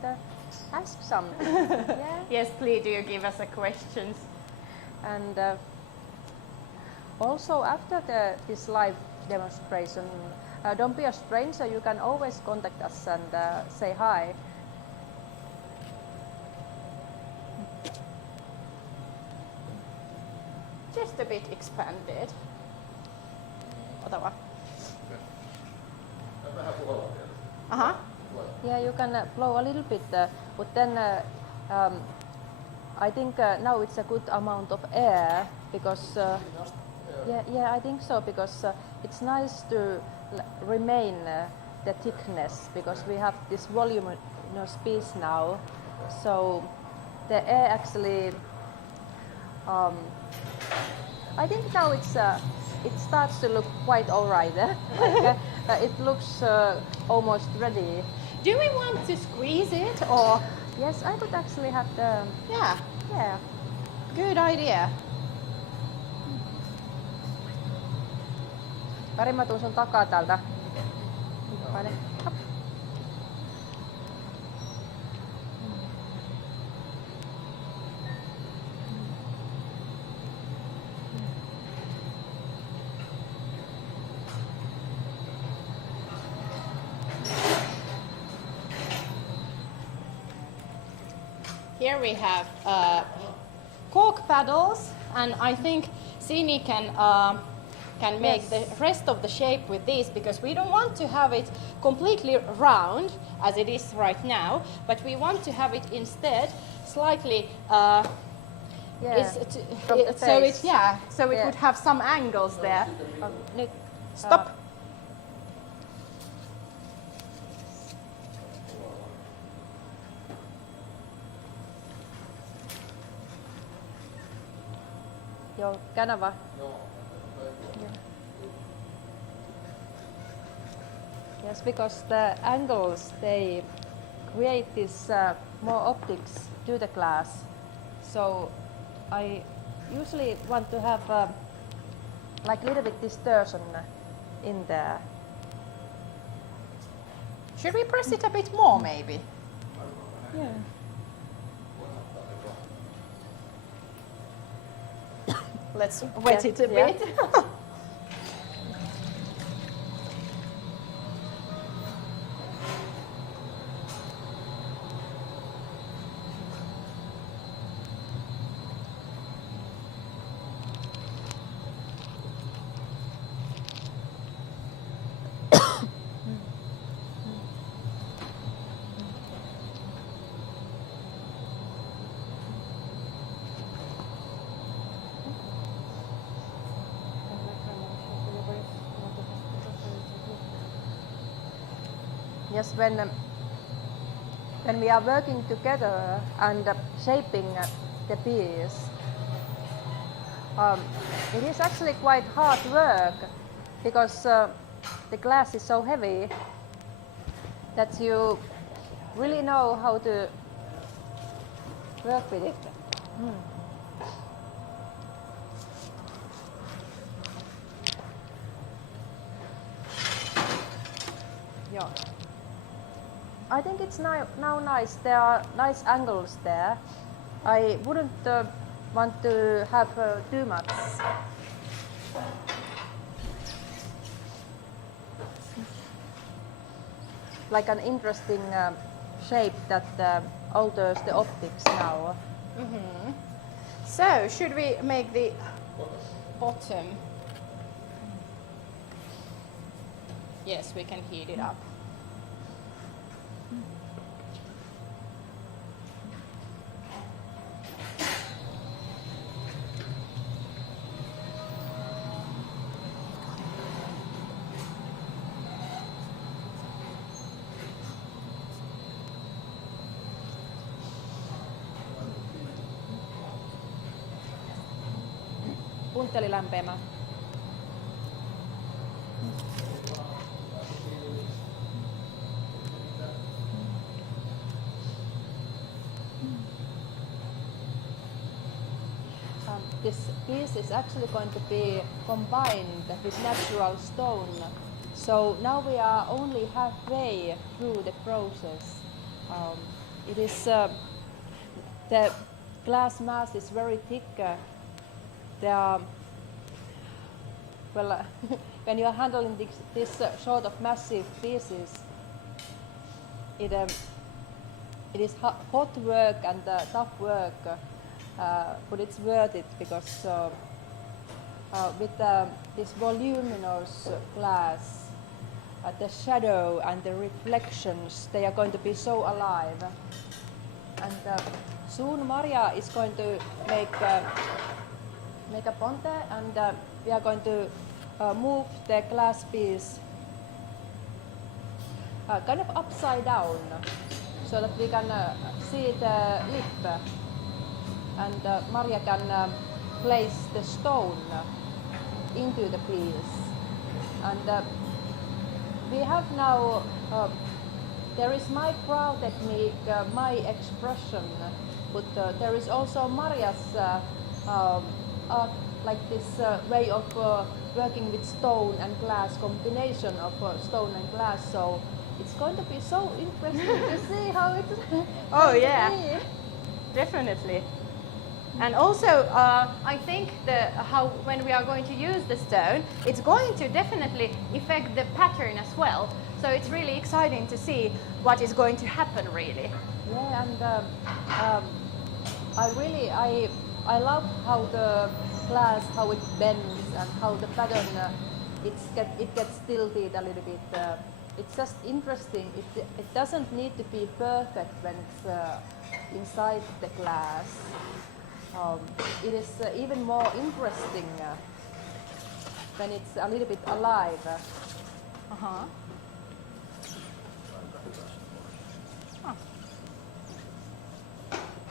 ask something. Yeah. Yes, please do give us a questions. And also after this live demonstration, don't be a stranger, you can always contact us and say hi. Just a bit expanded. Ota vaan. Vähän puolella vielä. Aha. Yeah, you can blow a little bit, but then I think now it's a good amount of air because I think so, because it's nice to remain the thickness because we have this voluminous piece now, so the air actually I think now it starts to look quite alright. It looks almost ready. Do we want to squeeze it or? Yes, I could actually have the. Yeah. Yeah. Good idea. Kari, mä tuun sun takaa täältä. Paine. Hop. Here we have cork paddles, and I think Sini can make the rest of the shape with these, because we don't want to have it completely round as it is right now, but we want to have it instead slightly From the so face. it would have some angles there. Nyt. Stop. Joo, kanava. Yes, because the angles, they create this more optics to the glass. So I usually want to have like a little bit distortion in there. Should we press it a bit more maybe? Yeah. Let's wet it a Yeah. bit. Yes, when we are working together and shaping the piece, it is actually quite hard work because the glass is so heavy that you really know how to work with it. Yeah. I think it's now nice. There are nice angles there. I wouldn't want to have too much. Like an interesting shape that alters the optics now. So, should we make the bottom? Yes, we can heat it up. Puntteli lämpeämään. This piece is actually going to be combined with natural stone. So now we are only halfway through the process. It is the glass mass is very thick. When you are handling this sort of massive pieces, it is hot work and tough work, but it's worth it because with this voluminous glass, the shadow and the reflections, they are going to be so alive. And soon Marja is going to make a ponte, and we are going to move the glass piece kind of upside down so that we can see the lip, and Marja can place the stone into the piece. And we have now, there is my Graal technique, my expression, but there is also Marja's like this way of working with stone and glass, combination of stone and glass. So it's going to be so interesting to see how it's Oh going yeah, to be. definitely. And also, I think how when we are going to use the stone, it's going to definitely affect the pattern as well. So it's really exciting to see what is going to happen, really. Yeah, and I love how the glass, how it bends and how the pattern it gets tilted a little bit. It's just interesting. It doesn't need to be perfect when it's inside the glass. It is even more interesting when it's a little bit alive.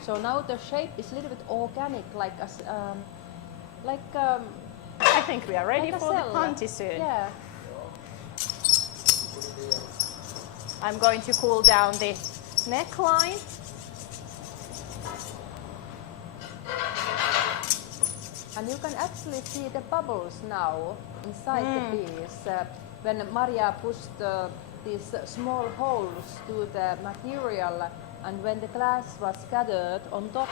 So now the shape is a little bit organic, like I think we are ready like a for the cell. ponte soon. Yeah. I'm going to cool down the neckline. And you can actually see the bubbles now inside the piece. When Marja pushed these small holes to the material, and when the glass was gathered on top,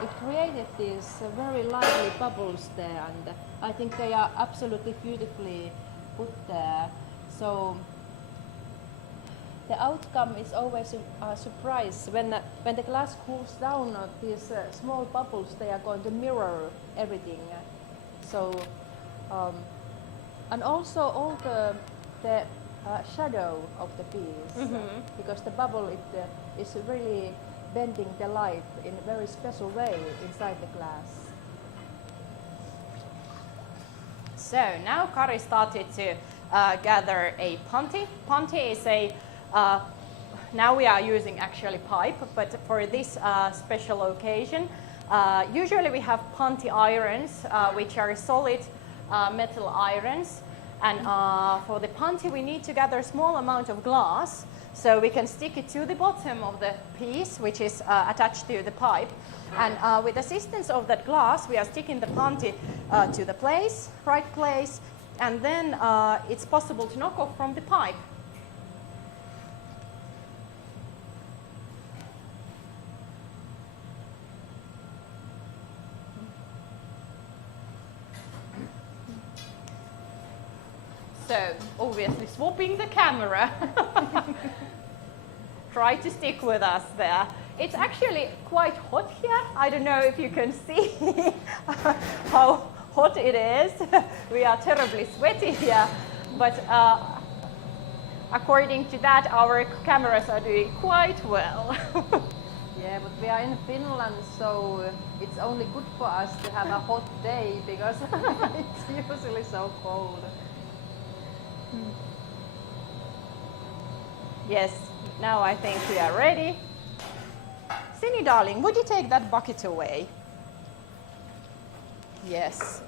it created these very lively bubbles there, and I think they are absolutely beautifully put there. So the outcome is always a surprise. When the glass cools down, these small bubbles, they are going to mirror everything. So and also all the shadow of the piece, because the bubble is really bending the light in a very special way inside the glass. So now Kari started to gather a ponte. Ponte is a now we are using actually pipe, but for this special occasion, usually we have ponte irons, which are solid metal irons, And for the panti, we need to gather a small amount of glass so we can stick it to the bottom of the piece, which is attached to the pipe. And with assistance of that glass, we are sticking the panti to the right place, and then it's possible to knock off from the pipe. So, obviously swapping the camera. Try to stick with us there. It's actually quite hot here. I don't know if you can see how hot it is. We are terribly sweaty here. But according to that, our cameras are doing quite well. Yeah, but we are in Finland, so it's only good for us to have a hot day because it's usually so cold. Yes, now I think we are ready. Sini, darling, would you take that bucket away? Yes.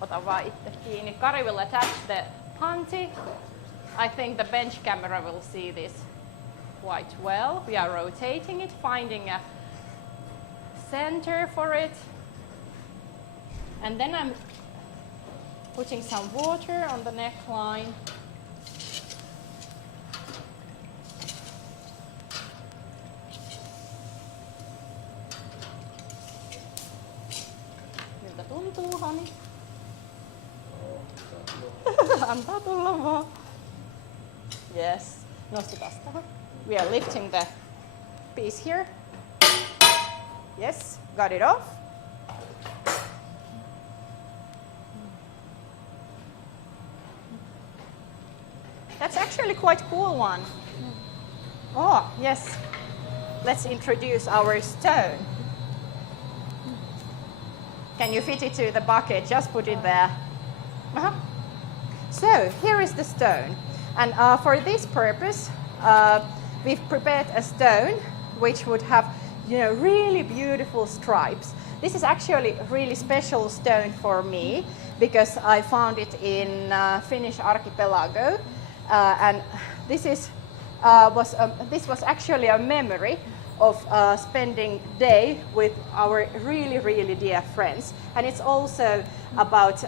Ota vaan itse kiinni. Kari will attach the panti. I think the bench camera will see this quite well. We are rotating it, finding a center for it. And then I'm putting some water on the neckline. Miltä tuntuu, Hani? Antaa tulla vaan. Yes. Nostetaan tähän. We are lifting the piece here. Yes, got it off. That's actually quite a cool one. Oh, yes. Let's introduce our stone. Can you fit it to the bucket? Just put it there. So, here is the stone. And for this purpose, we've prepared a stone which would have, really beautiful stripes. This is actually a really special stone for me because I found it in Finnish archipelago. And this was actually a memory of spending day with our really, really dear friends. And it's also about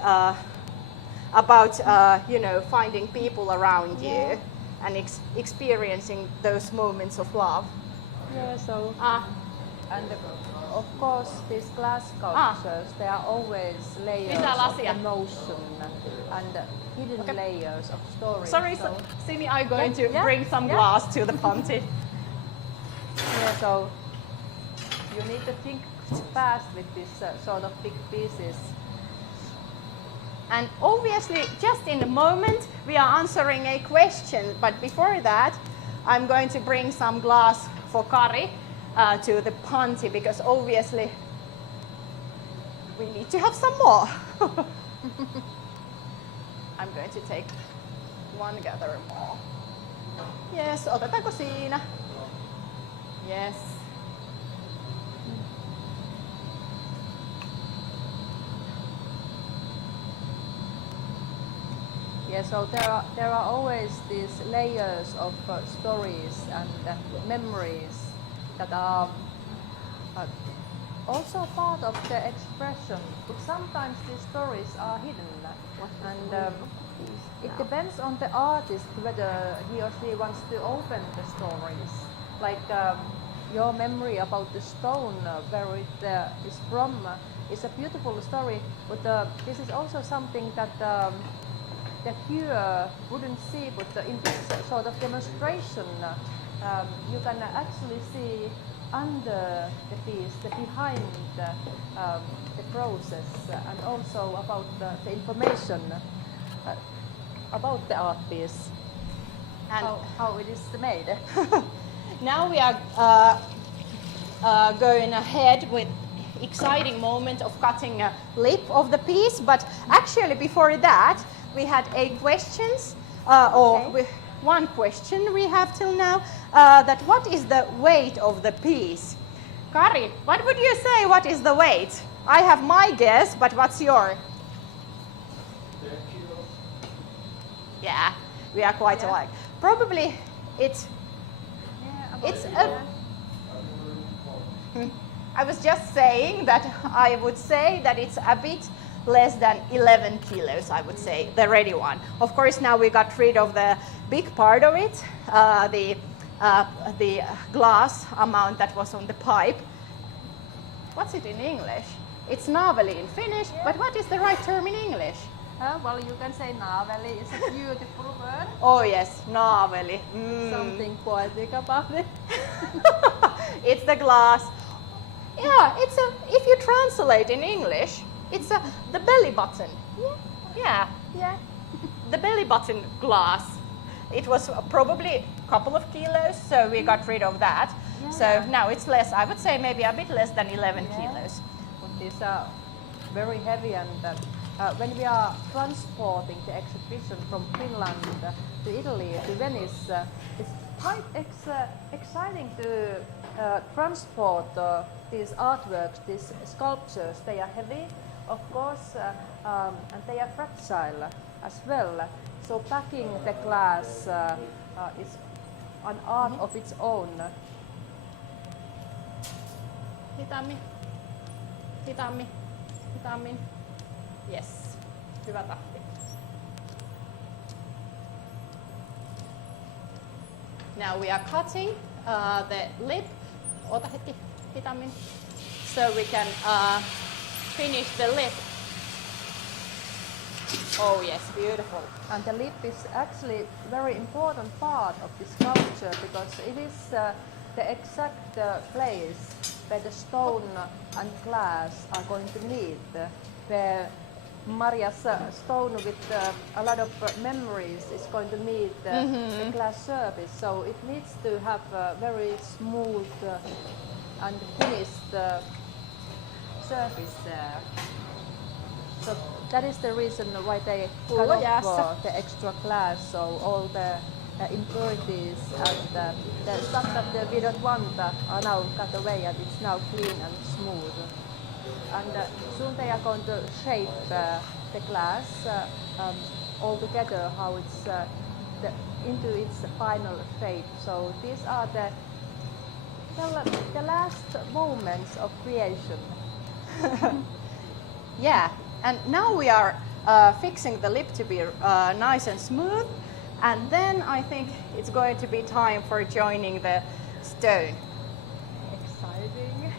finding people around you and experiencing those moments of love. Yeah, so and of course these glass sculptures, there are always layers of emotion and hidden layers of stories. Sorry, Sini, I'm going to bring some glass to the panti. Yeah, so you need to think fast with this sort of big pieces. And obviously, just in a moment, we are answering a question. But before that, I'm going to bring some glass for Kari to the panti because obviously we need to have some more. I'm going to take one gather more. Yes, otetaanko siinä? Yes. Yeah, so there are always these layers of stories and memories that are also part of the expression. But sometimes these stories are hidden, and it depends on the artist whether he or she wants to open the stories. Like your memory about the stone where it is from is a beautiful story, but this is also something that the viewer wouldn't see, but in this sort of demonstration you can actually see under the piece, behind the process, and also about the information about the art piece and how it is made. Now we are going ahead with exciting moment of cutting a lip of the piece, but actually before that we had questions, one question we have till now, that what is the weight of the piece? Kari, what would you say, what is the weight? I have my guess, but what's your? Yeah, we are quite alike. Probably it's I was just saying that I would say that it's a bit less than 11 kilos, I would say, the ready one. Of course, now we got rid of the big part of it, the glass amount that was on the pipe. What's it in English? It's naaveli in Finnish, but what is the right term in English? Well, you can say naaveli is a beautiful word. Oh yes, naaveli. Something poetic about it. It's the glass. Yeah, if you translate in English, it's the belly button. Yeah. The belly button glass. It was probably a couple of kilos, so we got rid of that. Yeah. So now it's less, I would say maybe a bit less than 11 kilos. But these are very heavy, and when we are transporting the exhibition from Finland to Italy, to Venice, it's quite exciting to transport these artworks, these sculptures. They are heavy, of course, and they are fragile as well. So packing the glass is an art of its own. Hitaammin. Hitaammin. Hitaammin. Yes. Hyvä tahti. Now we are cutting the lip. Ota hetki. Hitaammin. So we can finish the lip. Oh yes, beautiful. And the lip is actually very important part of the sculpture, because it is the exact place where the stone and glass are going to meet, where Marja's stone with a lot of memories is going to meet the glass surface. So it needs to have a very smooth and finished surface there. So that is the reason why they cut off the extra glass, so all the impurities and the stuff that we don't want are now cut away, and it's now clean and smooth. And soon they are going to shape the glass all together, how it's into its final shape. So these are the last moments of creation. Yeah, and now we are fixing the lip to be nice and smooth, and then I think it's going to be time for joining the stone. Exciting.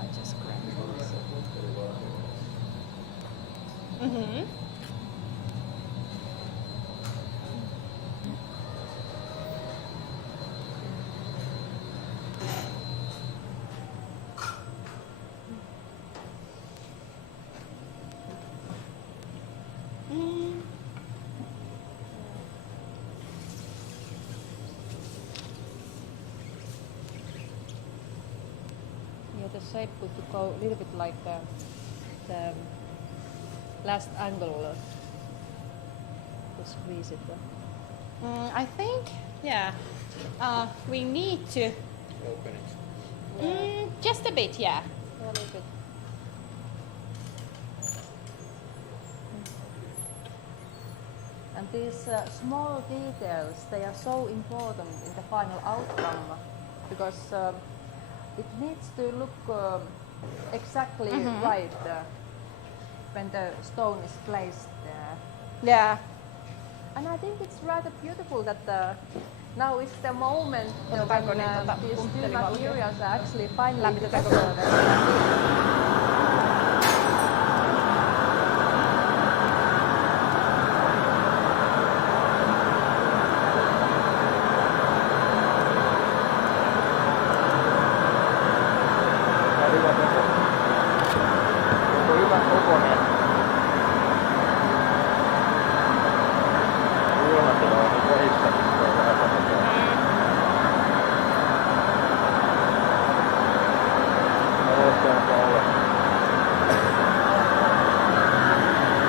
I just grabbed this. Mm-hmm. The shape would go a little bit like the last angle to squeeze it. I think, yeah, we need to Open it. just a bit, yeah. A little bit. And these small details, they are so important in the final outcome, because it needs to look exactly right when the stone is placed there. Yeah. And I think it's rather beautiful that now is the moment when these two materials are actually finally together.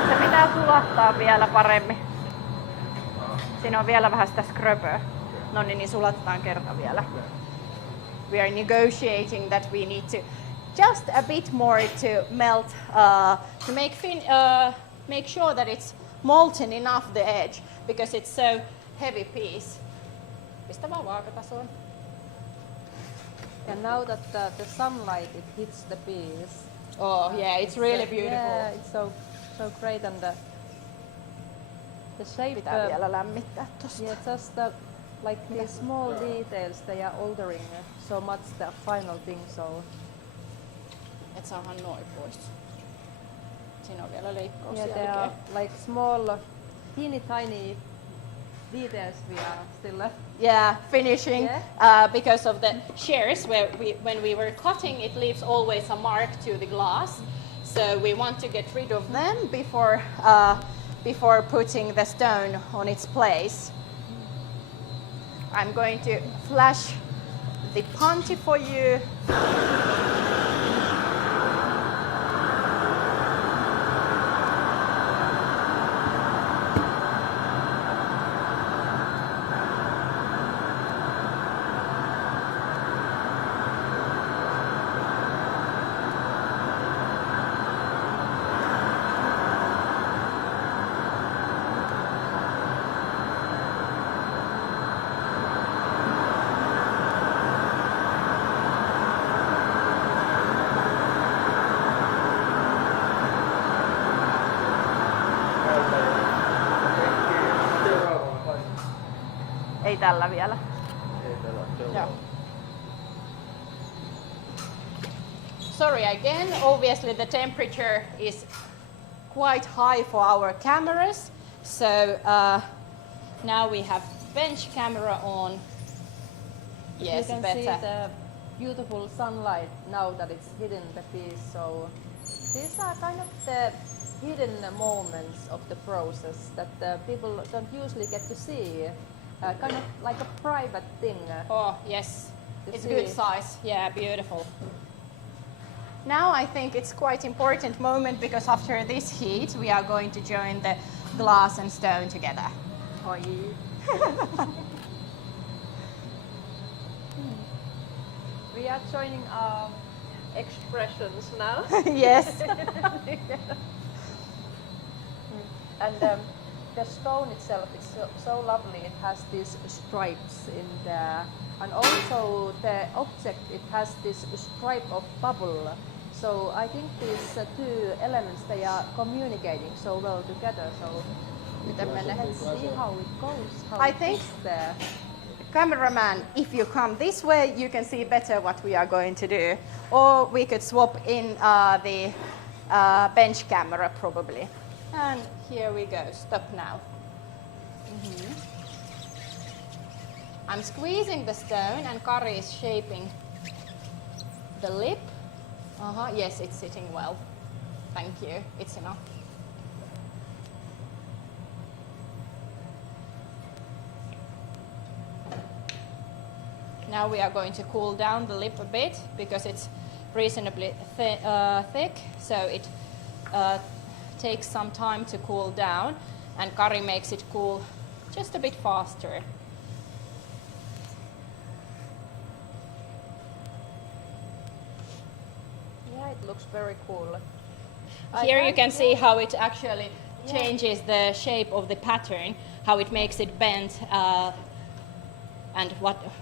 Se pitää sulattaa vielä paremmin. Siinä on vielä vähän sitä skröpöä. No niin sulatetaan kerta vielä. We are negotiating that we need to just a bit more to melt to make sure that it's molten enough the edge because it's so heavy piece. Pistä vaan vaakatasoon. And now that the sunlight it hits the piece. Oh yeah, it's really beautiful. Yeah, it's so great and the shape. Pitää vielä lämmittää tosta. Yeah, just like these small details they are altering so much the final thing. So. Et saahan noin pois. Siinä on vielä leikkaus Yeah, jälkeen. they are like small, teeny tiny details we are still. Yeah, finishing Yeah. because of the shears when we were cutting it leaves always a mark to the glass. So we want to get rid of them before putting the stone on its place. I'm going to flash the punty for you. Ei tällä vielä. Joo. Sorry again, obviously the temperature is quite high for our cameras. So now we have bench camera on. Yes, you can better. see the beautiful sunlight now that it's hidden the piece. So these are kind of the hidden moments of the process that people don't usually get to see. Kind of like a private thing. Oh yes, it's see. good size. Yeah, beautiful. Now I think it's quite important moment because after this heat we are going to join the glass and stone together. Oi. We are joining our expressions now. Yes. And the stone itself is so lovely. It has these stripes in there, and also the object it has this stripe of bubble. So I think these two elements they are communicating so well together. So let's see how it goes. How I it think- is there. Cameraman, if you come this way, you can see better what we are going to do. Or we could swap in the bench camera probably. And here we go. Stop now. I'm squeezing the stone and Kari is shaping the lip. Yes, it's sitting well. Thank you. It's enough. Now we are going to cool down the lip a bit because it's reasonably thick, so it takes some time to cool down, and Kari makes it cool just a bit faster. Yeah, it looks very cool. Here you can see how it actually changes the shape of the pattern, how it makes it bend, and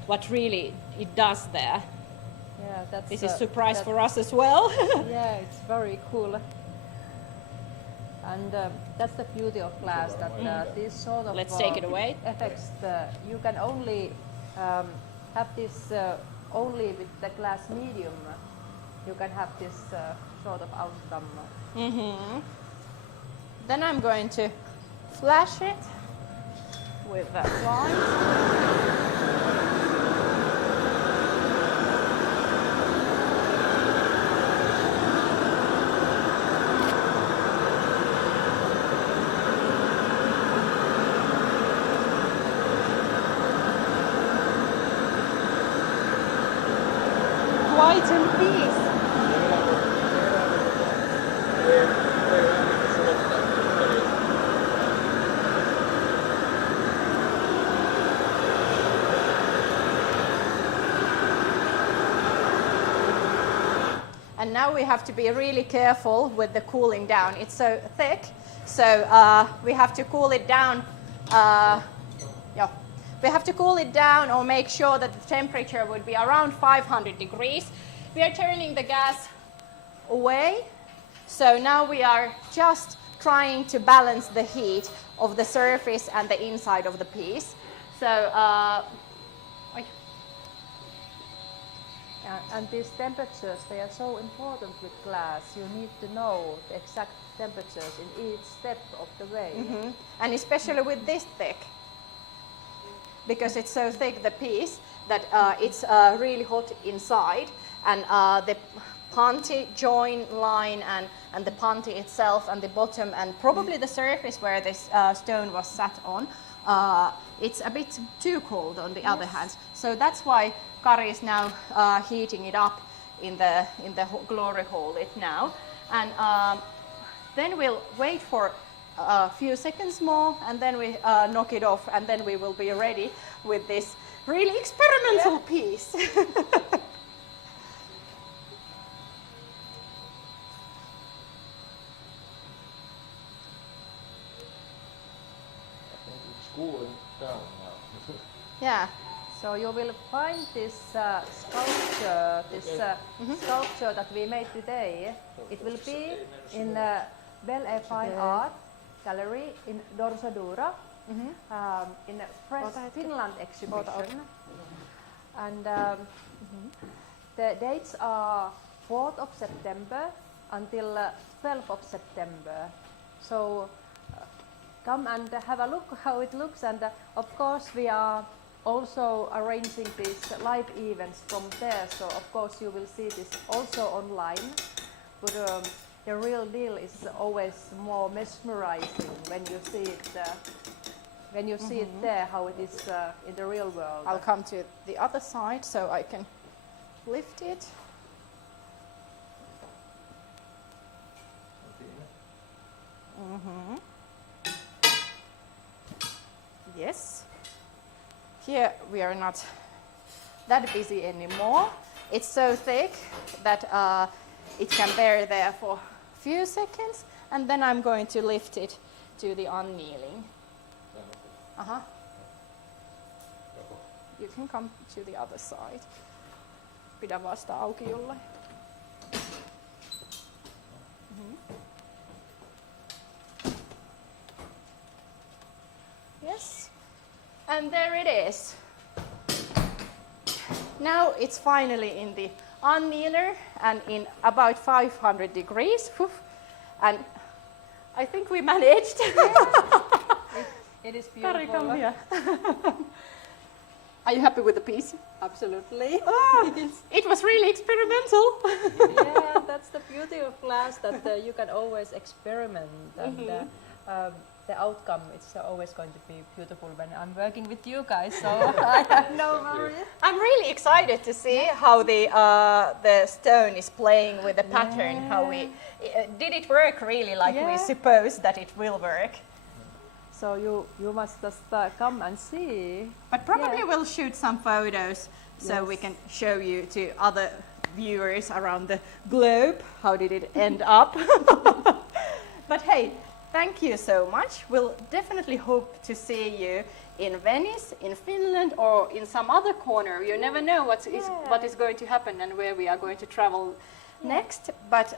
what really it does there. Yeah, that's This is a surprise for us as well. Yeah, it's very cool. And that's the beauty of glass, that these sort of Let's take it away. effects, you can only have this only with the glass medium. You can have this sort of outcome. Then I'm going to flash it with the light. Quite in peace. And now we have to be really careful with the cooling down. It's so thick, so we have to cool it down. Yeah. We have to cool it down or make sure that the temperature would be around 500 degrees. We are turning the gas away. So now we are just trying to balance the heat of the surface and the inside of the piece. So, and these temperatures, they are so important with glass. You need to know the exact temperatures in each step of the way. Mm-hmm. And especially with this thick, because it's so thick, the piece, that it's really hot inside, and the panty join line and the panty itself and the bottom and probably the surface where this stone was sat on, it's a bit too cold on the other hand. So that's why Kari is now heating it up in the glory hole now. And then we'll wait for a few seconds more, and then we knock it off, and then we will be ready with this really experimental piece. Cooling down now. Yeah. So you will find this sculpture, sculpture that we made today. It will be in Bel Air Fine Art Gallery in Dorsadura, in a Fresh Finland exhibition. And the dates are 4th of September until 12th of September. So come and have a look how it looks, and of course we are also arranging these live events from there, so of course you will see this also online, but the real deal is always more mesmerizing when you see it see it there, how it is in the real world. I'll come to the other side so I can lift it. Yes. Here we are not that busy anymore. It's so thick that it can bear there for a few seconds, and then I'm going to lift it to the annealing. You can come to the other side. Pidä vasta auki Julle. Yes. And there it is. Now it's finally in the annealer and in about 500 degrees. And I think we managed. It is beautiful. Kari, come here. Are you happy with the piece? Absolutely. It was really experimental. Yeah, that's the beauty of glass, that you can always experiment, and the outcome, it's always going to be beautiful when I'm working with you guys, so I have no worries. I'm really excited to see how the stone is playing with the pattern. How we did it work really like we suppose that it will work. So you must just come and see. But probably we'll shoot some photos so we can show you to other viewers around the globe how did it end up. But hey, thank you so much. We'll definitely hope to see you in Venice, in Finland, or in some other corner. You never know what is going to happen and where we are going to travel next. But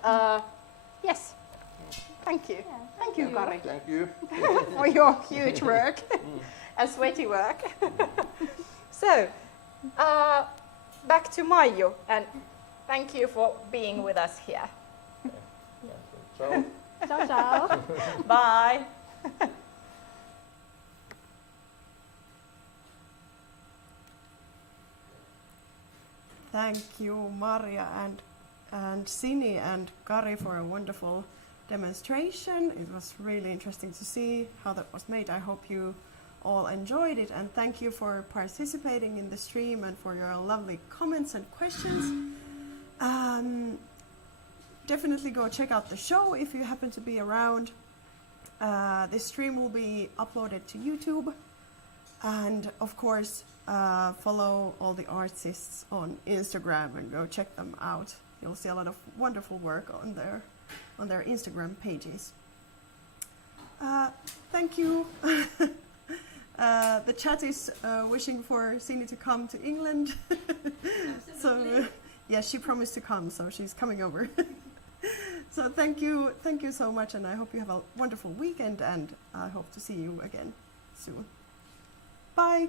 yes, thank you. Yeah, thank you, Kari. Thank you. For your huge work and sweaty work. So, back to Maiju, and thank you for being with us here. Ciao. Ciao, ciao. Bye. Thank you, Marja and Sini and Kari, for a wonderful demonstration. It was really interesting to see how that was made. I hope you all enjoyed it, and thank you for participating in the stream and for your lovely comments and questions. Definitely go check out the show if you happen to be around. This stream will be uploaded to YouTube, and of course follow all the artists on Instagram and go check them out you'll see a lot of wonderful work on their Instagram pages. Thank you. The chat is wishing for Sini to come to England. So yes, she promised to come, so she's coming over. So thank you so much, and I hope you have a wonderful weekend, and I hope to see you again soon. Bye.